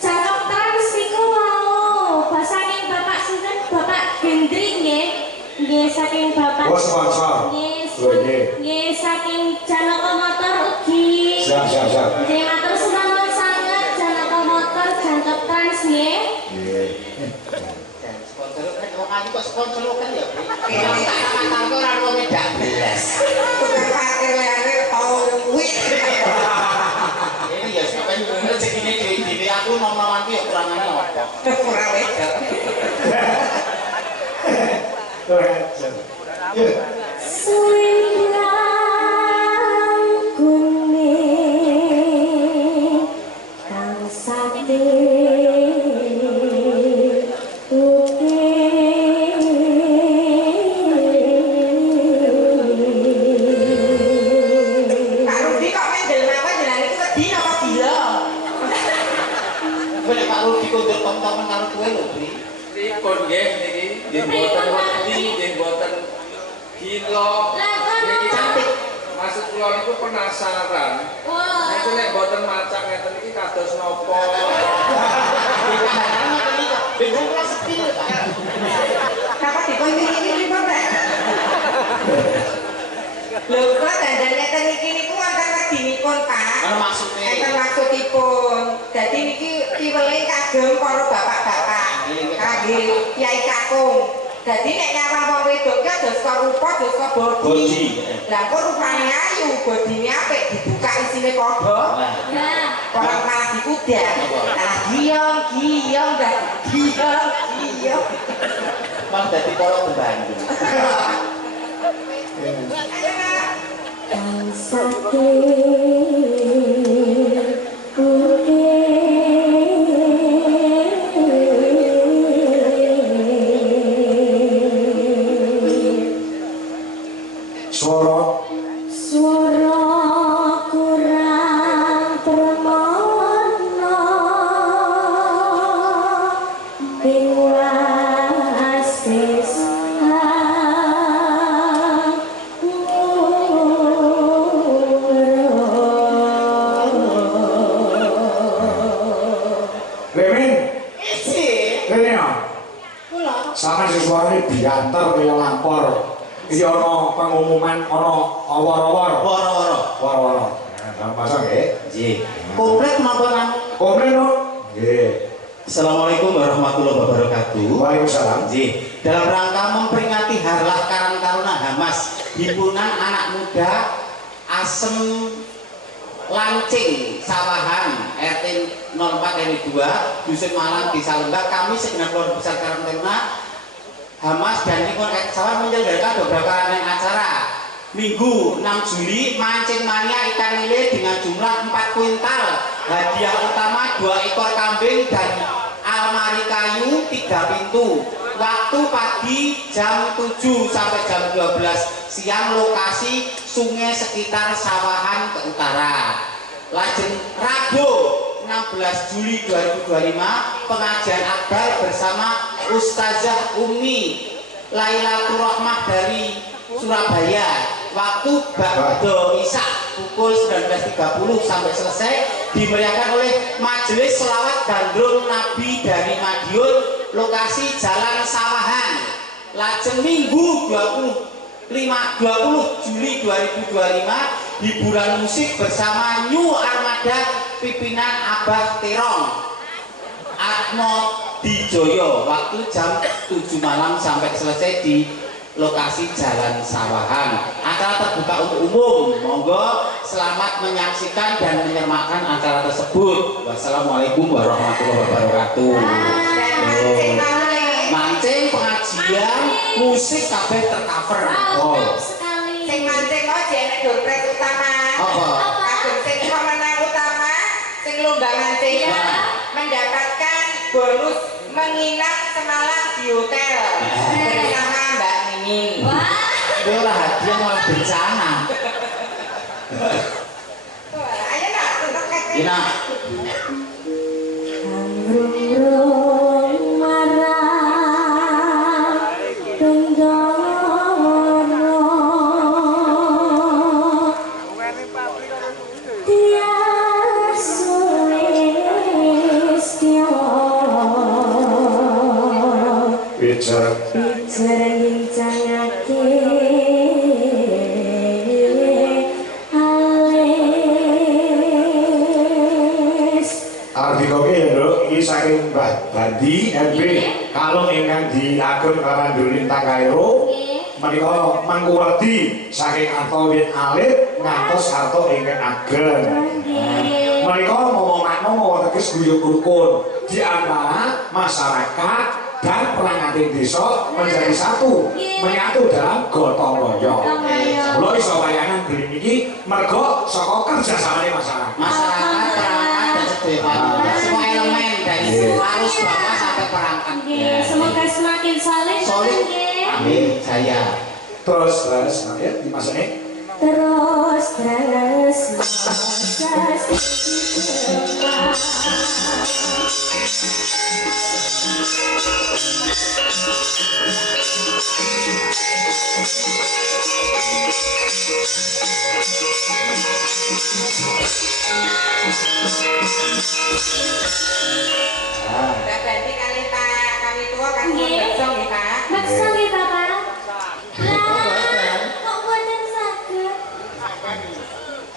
Jangkep Trans niku wau. Saking Bapak sinten? Bapak Gendrik nggih. Nggih, saking Bapak. Oh, sponsor. Nggih, saking Janaka Motor ugi. Siap. Nggih, matur sembah nuwun sanget Janaka Motor Jangkep Trans nggih. Sponsor kan wong aku kok sponsor kan ya. Kata-kata ora wong edak belas. Tukang parkir liyane tau kuwi. Ini ya sampeyan rezekine dhewe aku nom-noman ki ya kurangane apa. Ora wedok. Suwilang kuning kang sate Pak Rudi kok mendel mawon jenengan iki wedi apa gila? Kowe nek Pak Rudi kondur tom-toman karo kowe lho, Bri. Pripun nggih niki? Nggih mboten wedi, nggih mboten gila. Niki cantik. Maksud kula niku penasaran. Niku nek mboten macak ngeten iki kados napa? Bingung kok sepi lho, Pak. Kapan dikon iki pripun, Pak? Lho kok dandane ten iki niku wonten wedi niku maksudipun Pak. Ana maksude. Enten maksudipun. Dadi niki kiweling kagem para bapak-bapak. Kangge Kyai Kakung. Dadi nek nyawang wong wedok ki aja saka rupa, aja saka bodi. Lah kok rupane ayu, bodine apik dibuka isine padha. Nah, kok malah dikudak. Nah, giyong dah giyong. Malah dadi para pembanding. Suara kurang termono Pingwasis sama si suaranya biantar kaya lampor. Iya ana pengumuman ana awor-awor. Wor-wor. Nah, masa nggih? Nggih. Komplit napa nang? Komplit no? Nggih. Assalamualaikum warahmatullahi wabarakatuh. Waalaikumsalam. Nggih. Dalam rangka memperingati Harlah Karang Taruna Hamas, himpunan anak muda Asem Lancing Sawahan RT 04 RW 2 Dusun Malang Desa Lembah, kami segenap keluarga besar Karang Taruna Hamas dan lingkungan Sawahan menyelenggarakan beberapa rangkaian acara. Minggu 6 Juli mancing mania ikan lele dengan jumlah 4 kuintal. Hadiah utama 2 ekor kambing dan almari kayu 3 pintu. Waktu pagi jam 7 sampai jam 12 siang, lokasi sungai sekitar Sawahan ke utara. Lajeng Rabu 16 Juli 2025 pengajian akbar bersama Ustazah Umi Lailatul Rahmah dari Surabaya. Waktu Ba'da Isya pukul 19.30 sampai selesai, dimeriahkan oleh Majelis Selawat Gandrung Nabi dari Madiun, lokasi Jalan Sawahan. Lajeng Minggu 20 Juli 2025 hiburan musik bersama New Armada pimpinan Abah Terong Atmo Dijoyo, waktu jam 7 malam sampai selesai di lokasi Jalan Sawahan. Acara terbuka untuk umum, monggo selamat menyaksikan dan menyemakkan acara tersebut. Wassalamualaikum warahmatullahi wabarakatuh. Mancing, pengajian, musik kabeh tercover. Sing mancing kok jene dompet utama. Apa? Kagem sing pemenang utama, sing lomba mancing mendapatkan bonus menginap semalam di hotel bersama Mbak Mimin. Wah. Itu lah hadiah malah bencana. Ayo nak, tutup kek. Ina. Rung marah pendono tias lestio Bicara ngincangake ales arti kopi ya bro, ini saking Mbah Bandi MB kalau ingkang diagun Karandulin Takairo menika mangkuradi saking Artowin Alit ngantos harto ingkang ageng. Menika ngomong makna ngomong teges guyub rukun di antara masyarakat dan perangkat desa menjadi satu, menyatu dalam gotong royong. Kula iso bayangan beli niki mergo saka kerjasamane masyarakat. Masyarakat, perangkat, dan sebagainya. Semua elemen dari arus bawah sampai perangkat. Semoga semakin solid. Amin, jaya. Terus ya di masa ini Terus Mbak Bandi kali Pak, kami tua kan bersong ya Pak. Maksud ya Bapak? Lah, kok buatan sakit?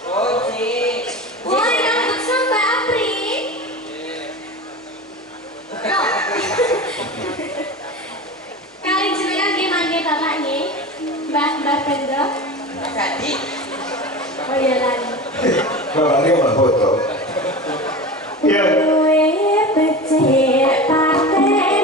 Oh, Ji. Kali jenengan nggih mangke Bapak nggih. Mbah Bendo. Jadi Oh iya lali. Bapaknya Mbak Boto. Iya. Kowe becik partai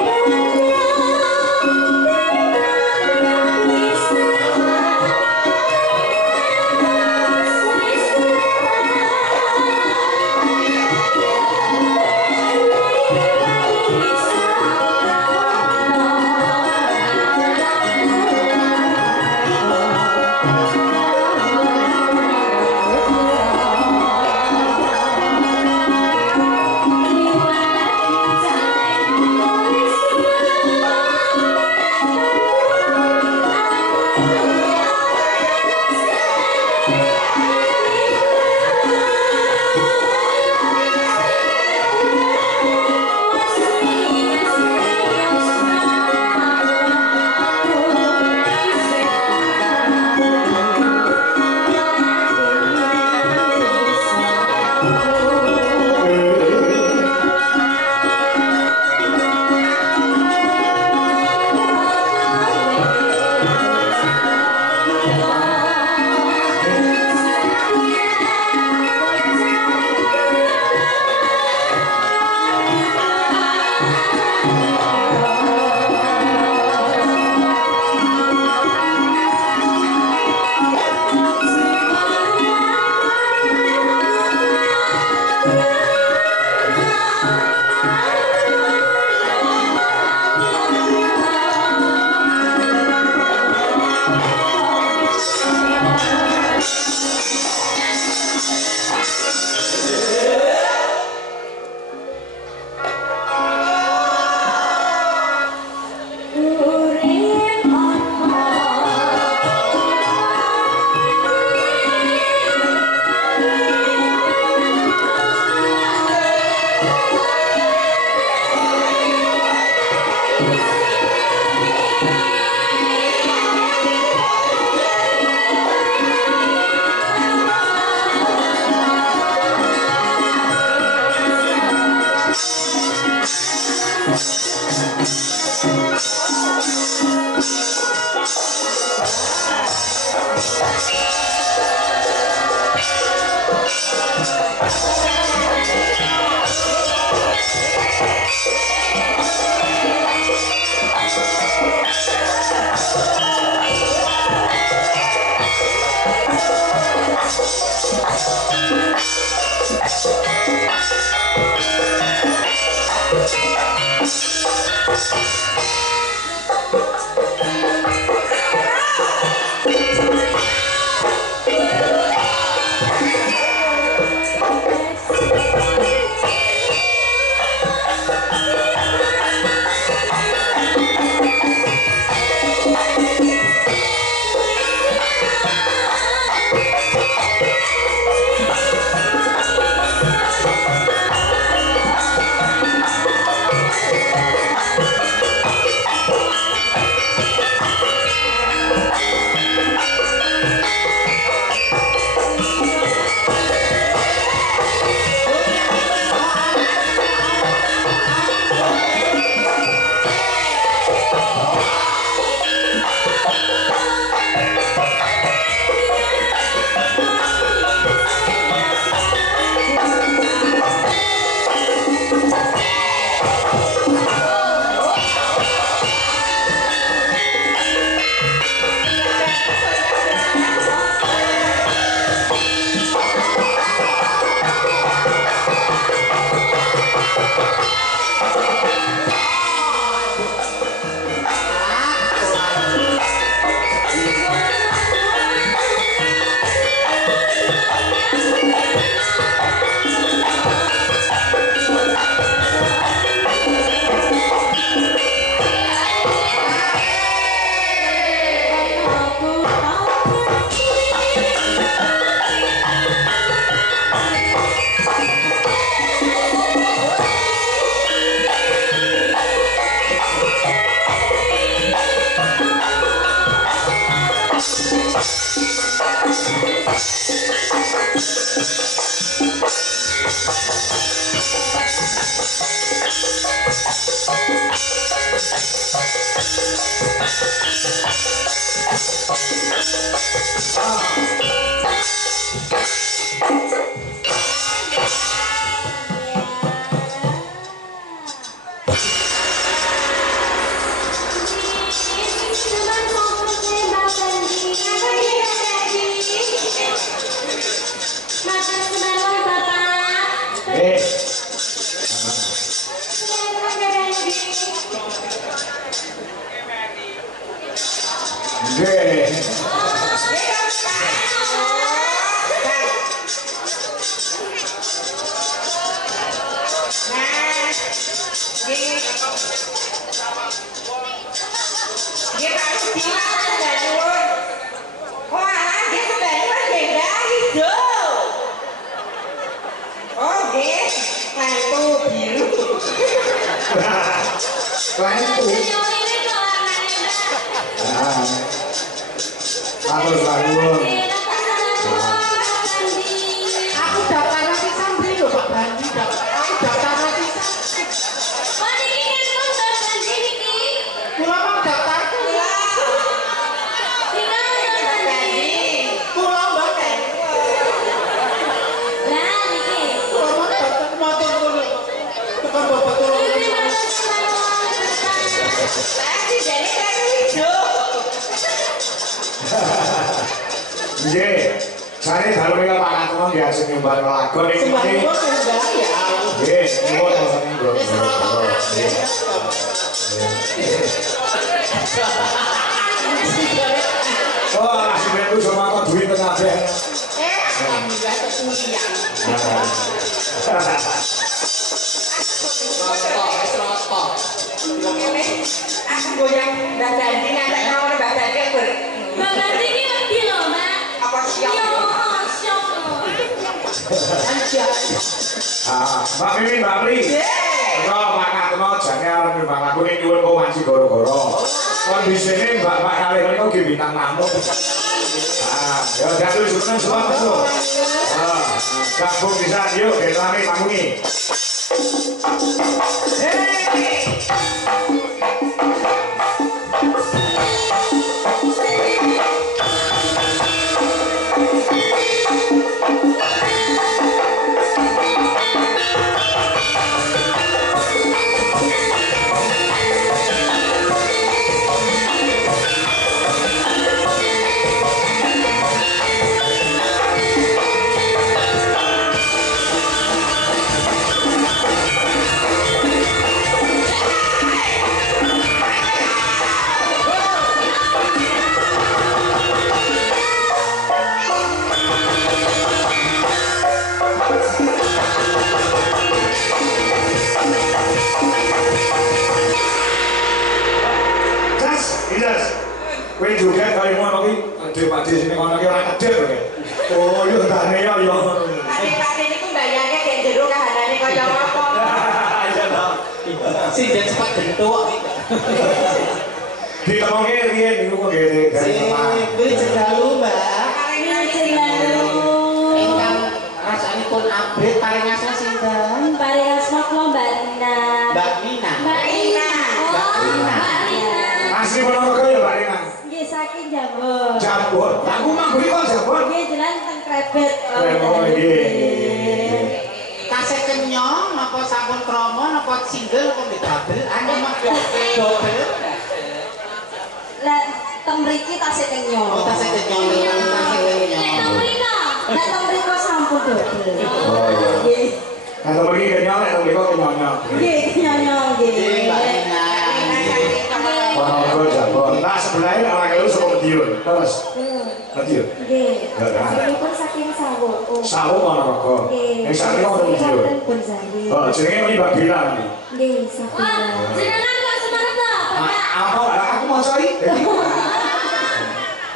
Mbak Mimin, Mbak Pri. Kalau makan kena jane arep nyumbang aku ning nyuwun kok ngaji goro-goro. Kondisine Mbak kali niku nggih bintang tamu. Ya jatuh seneng semua masuk. Gabung bisa yuk rame pangungi. Kowe juga kaya ngono ki, Pak di sini ngono ki ora kedep kowe. Oh, yo ndane yo yo. Pak niku mbayarke gek jero kahanane kaya apa? Iya toh. Sing jan cepat gentuk iki. Ditemonge riyen niku kok gede gede. Beli cedalu, Mbak. Ingkang rasanipun abrit paring asma sinten? Paring asma kula Mbak Nina. Mbak Nina. Mbak Nina. Mbak Nina. Asli Ponorogo ya Mbak Nina. Nggih saking Jambon. Jambon. Aku mang beli kok Jambon. Nggih jenengan teng Krebet. Oh nggih. Kaset kenyong napa sampun promo napa single napa nggih double? Ane mah double. Lah teng mriki tasih kenyong. Oh, tasih kenyong. Tasih kenyong. Nek teng mriko, nek teng mriko sampun double. Oh iya. Nggih. Kalau pergi kenyang, kalau pergi kenyang. Nggih, kenyong nggih. Mbak Nina. Ponorogo Jambon. Nah sebelahnya orang itu suka Madiun. Terus. Madiun. Nggih. Ya, Ini pun saking Sawo. Sawo Ponorogo. Nggih. Yang saking orang Madiun. Bonjari. Oh, jenenge ini Mbak Bila nih. Nggih, Sabila. Jenengan kok semangat to, Bapak? Apa? Aku mau cari.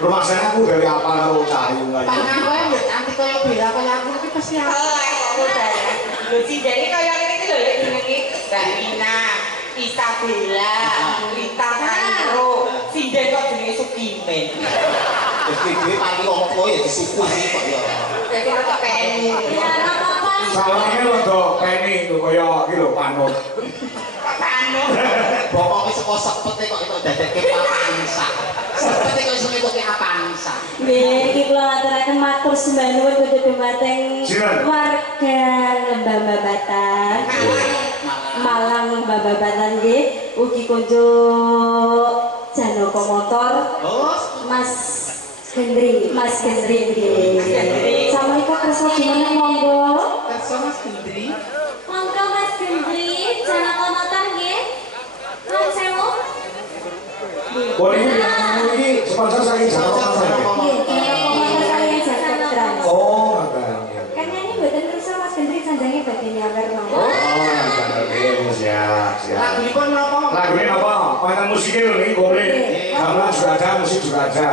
Rumah saya aku dari apa kalau cari Pak Ngawe ya anti kaya Bella kaya aku iki pasti Oh, aku saya. Lho jadi kaya ngene iki lho ya jenenge Mbak Nina, Isabella, Lita Karo, Sinden kok jenenge Sukimen. Wis dhewe pati ngomong kowe ya disuku iki kok ya. Jadi kok pengen. Ya, ora apa-apa. Salonnya rada peni itu kaya iki lho panut. Kok anu. bokoke saka sepete kok itu dadekke papansa. Sepete kok iso ngetuke apansa. Nggih, iki kula aturaken matur sembah nuwun kangge dumateng warga Lembah Babatan. Malang Lembah Babatan nggih, ugi kunjuk Janaka Motor. Mas Gendri nggih. Assalamualaikum kersa jenengan monggo. Kersa Mas Gendri. Monggo Mas Gendri, Janaka Motor nggih. Nuwun sewu. Oh ini sponsor saking Janaka Motor. Oh, kan ini buatan kersa Mas Gendri sanjange badhe nyawer mawon. Oh, siap. Lagunipun menapa? Lagunya apa? Mainan musiknya lho nih, boleh. Gamelan juga ada, musik juga ada.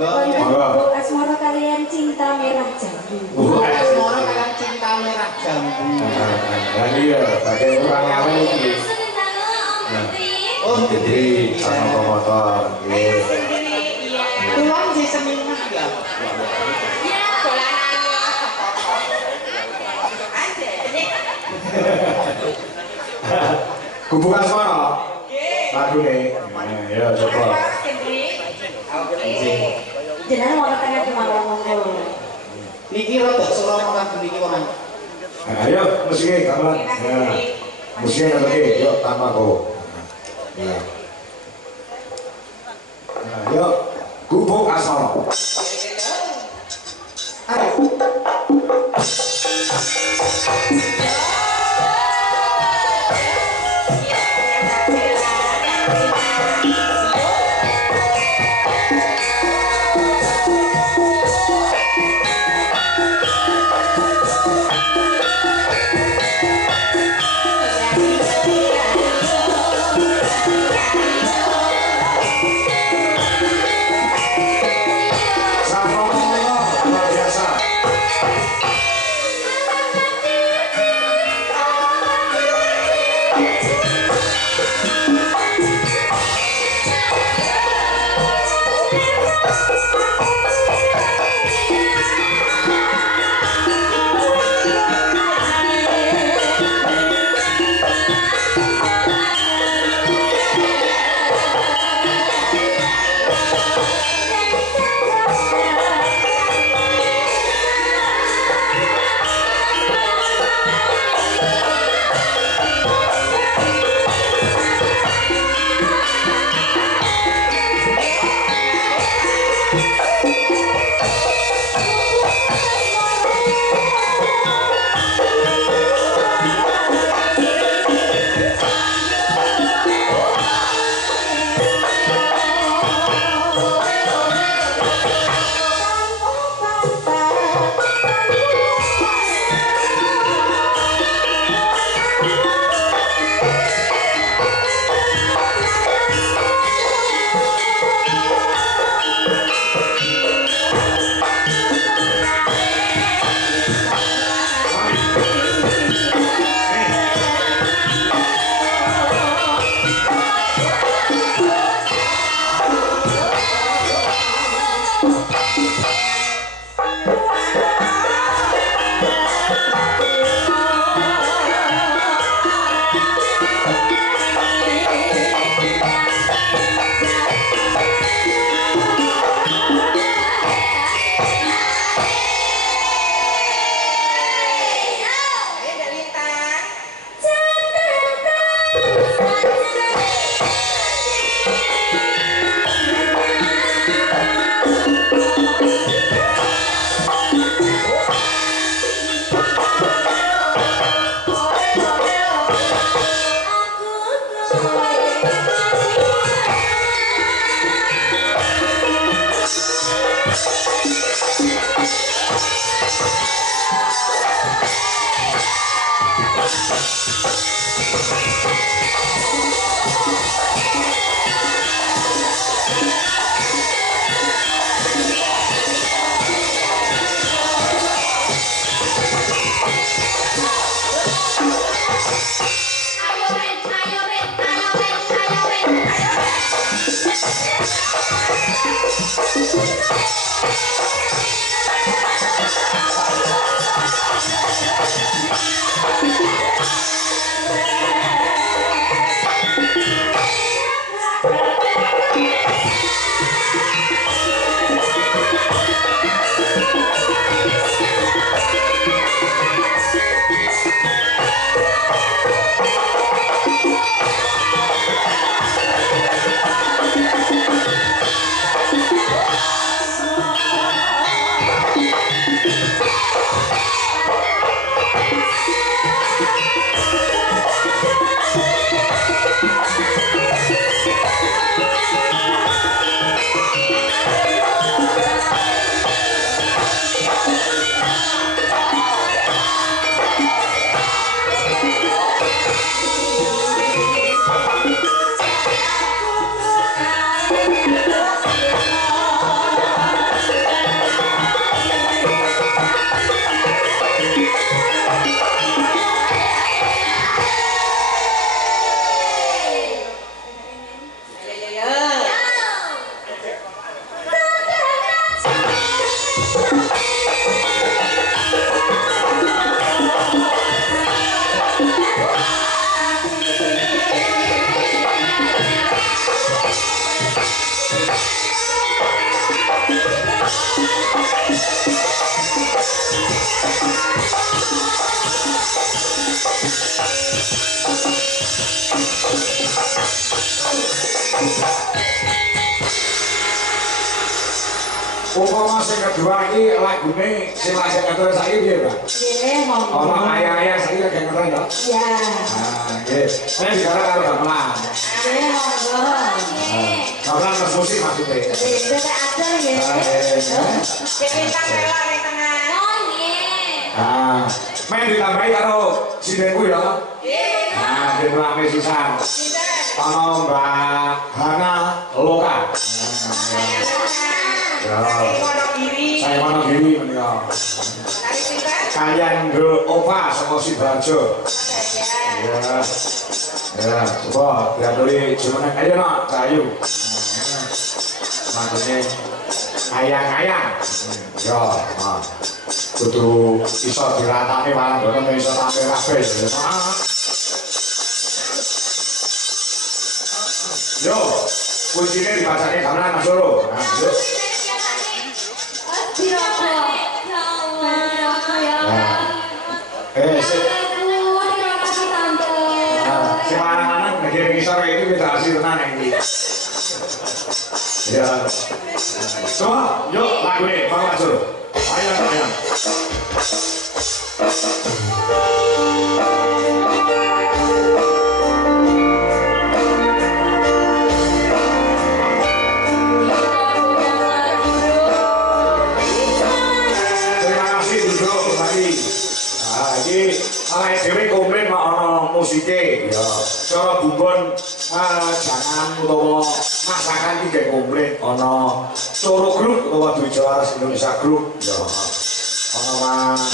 Bu Asmara kalian Cinta Merah Jambu. Bu Asmara kalian Cinta Merah Jambu. Nah iya, bagian kurang apa ini? Oh, Gendri, Janaka Motor. Kulon sih seminggu ya. Kubukan semua. Lagu nih. Ya coba. Jenengan mau tanya cuma ngomong. Niki rada solo makan niki wae. Ayo musiknya gamelan. Ya. Musiknya lagi, yuk tambah kok. Ya. Nah, yuk Gubuk Asmara. Umpama sing kedua iki lagune sing lagi ngeter saiki piye, Pak? Nggih, monggo. Ono ayah-ayah saiki lagi ngeter ya? Iya. Nah, nggih. Nek bicara karo gamelan. Nggih, monggo. Gamelan terus musik maksudnya. Nggih, ajar nggih. Bintang melok ning tengah. Oh nggih. Ah, main ditambahi karo sindenku ya. Nggih. Nah, den rame sisan. Sinten? Ono Mbak Hana Loka. Ya. Saya Wonogiri menika. Dari sinten? Kalian Ndro Opa saka Sidoarjo. Ya. Ya, coba diaturi jumeneng ayo nak Cahayu. Maksudnya ayang-ayang. Ya, kudu iso diratane malah boten iso tampil kabeh. Yo, kuncinya dibacanya gamelan Mas Loro. Nah, yo. Si lanang-lanang bagian ngisor ini beda hasil tenan iki. Ya. Coba, yuk lagu ini, Bang Mas Loro. Ayo, ayo. Awake dhewe komplain mak ana musike ya. Cara bumbon jangan utawa masakan iki gak komplain ana Coro Group utawa Dwijawaras Indonesia Group ya. Ana Mas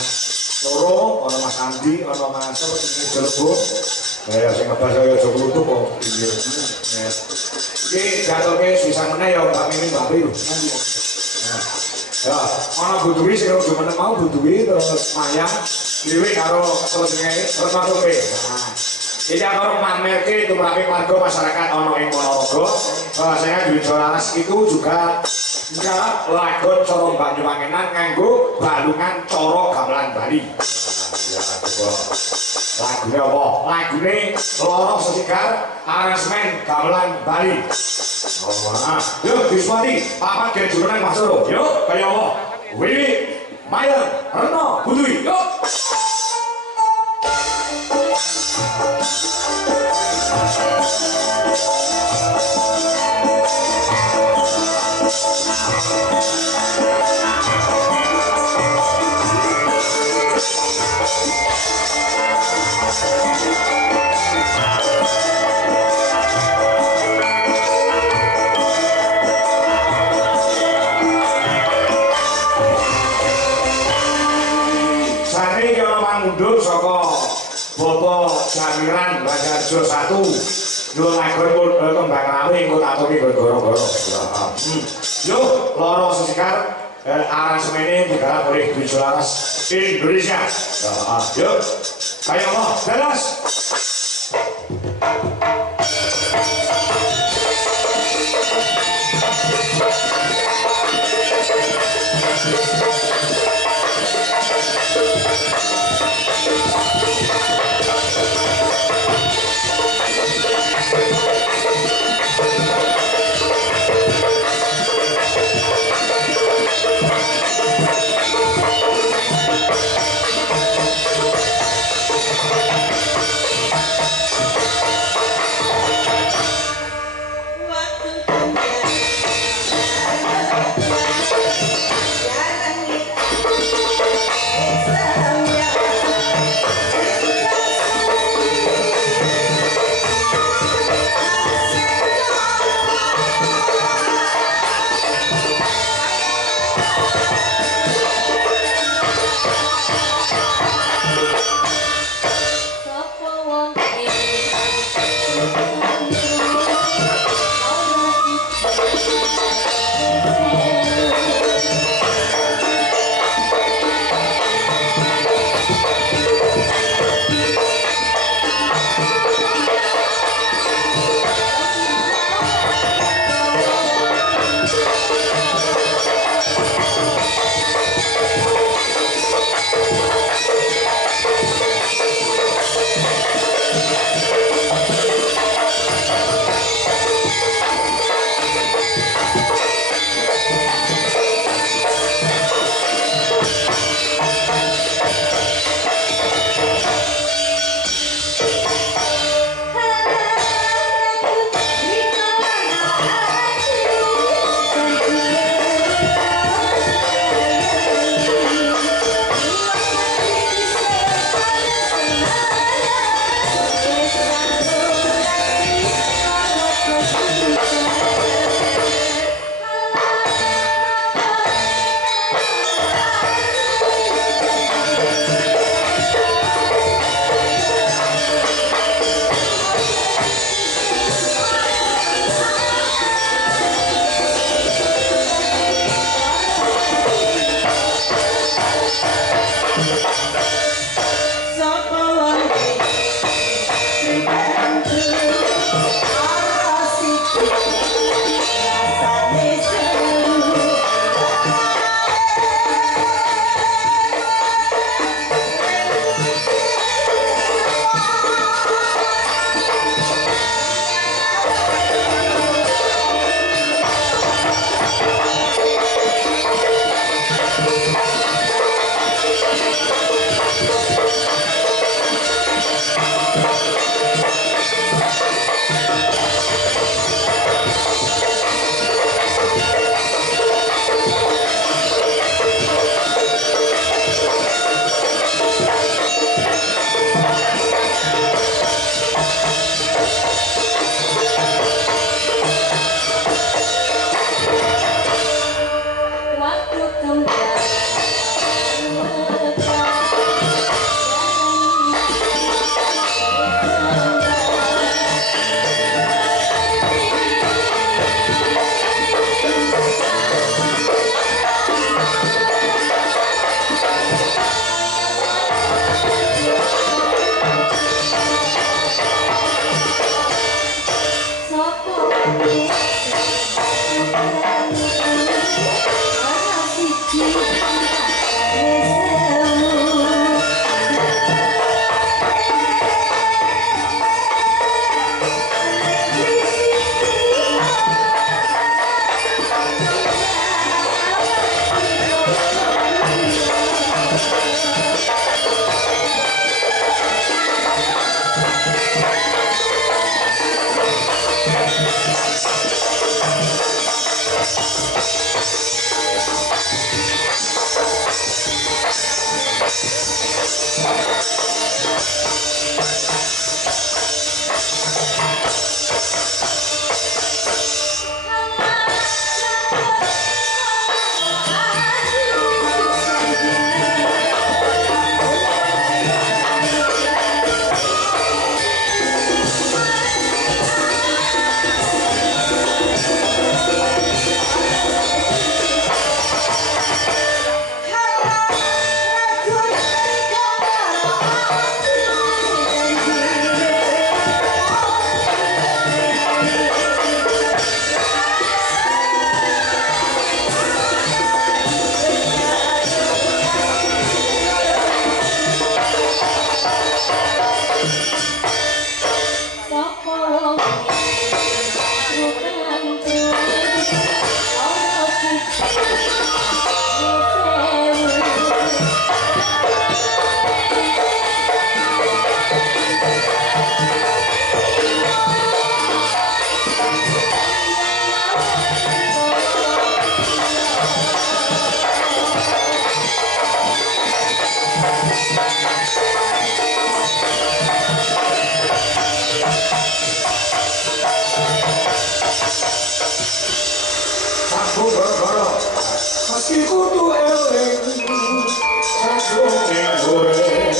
Coro, ana Mas Andi, ana Mas Jelebo. Ya sing ngebas kaya aja kluthuk kok. Iya. Iki jatuhke sisa meneh ya Mbak Mimin Mbak Pri. Ya, ana butuhi sing jumeneng mau butuhi terus mayang liwik karo selesai termasuk pe. Nah, jadi kalau mamerke itu merapi warga masyarakat ono ing Ponorogo, bahwasanya Dwijawaras itu juga lagon coro Banyuwangenan nganggo balungan coro gamelan Bali. Ya, coba lagunya apa? Lagunya Loro Sesigar aransemen gamelan Bali. Oh, nah, yuk diswati, papat dia jumeneng Mas Loro. Yuk, kaya apa? Wiwi, Mayang, Reno, Butuhi, yuk. Sari kaya mangundur saka Bapak Jamiran Banjarjo 1. Yo lagon kembang rawi engko tak atomi goro-goro. Yo Loro Sesigar aransemene digarap oleh Dwijawaras Indonesia. Yo kaya apa? Jelas. meski kudu eling sajroning urip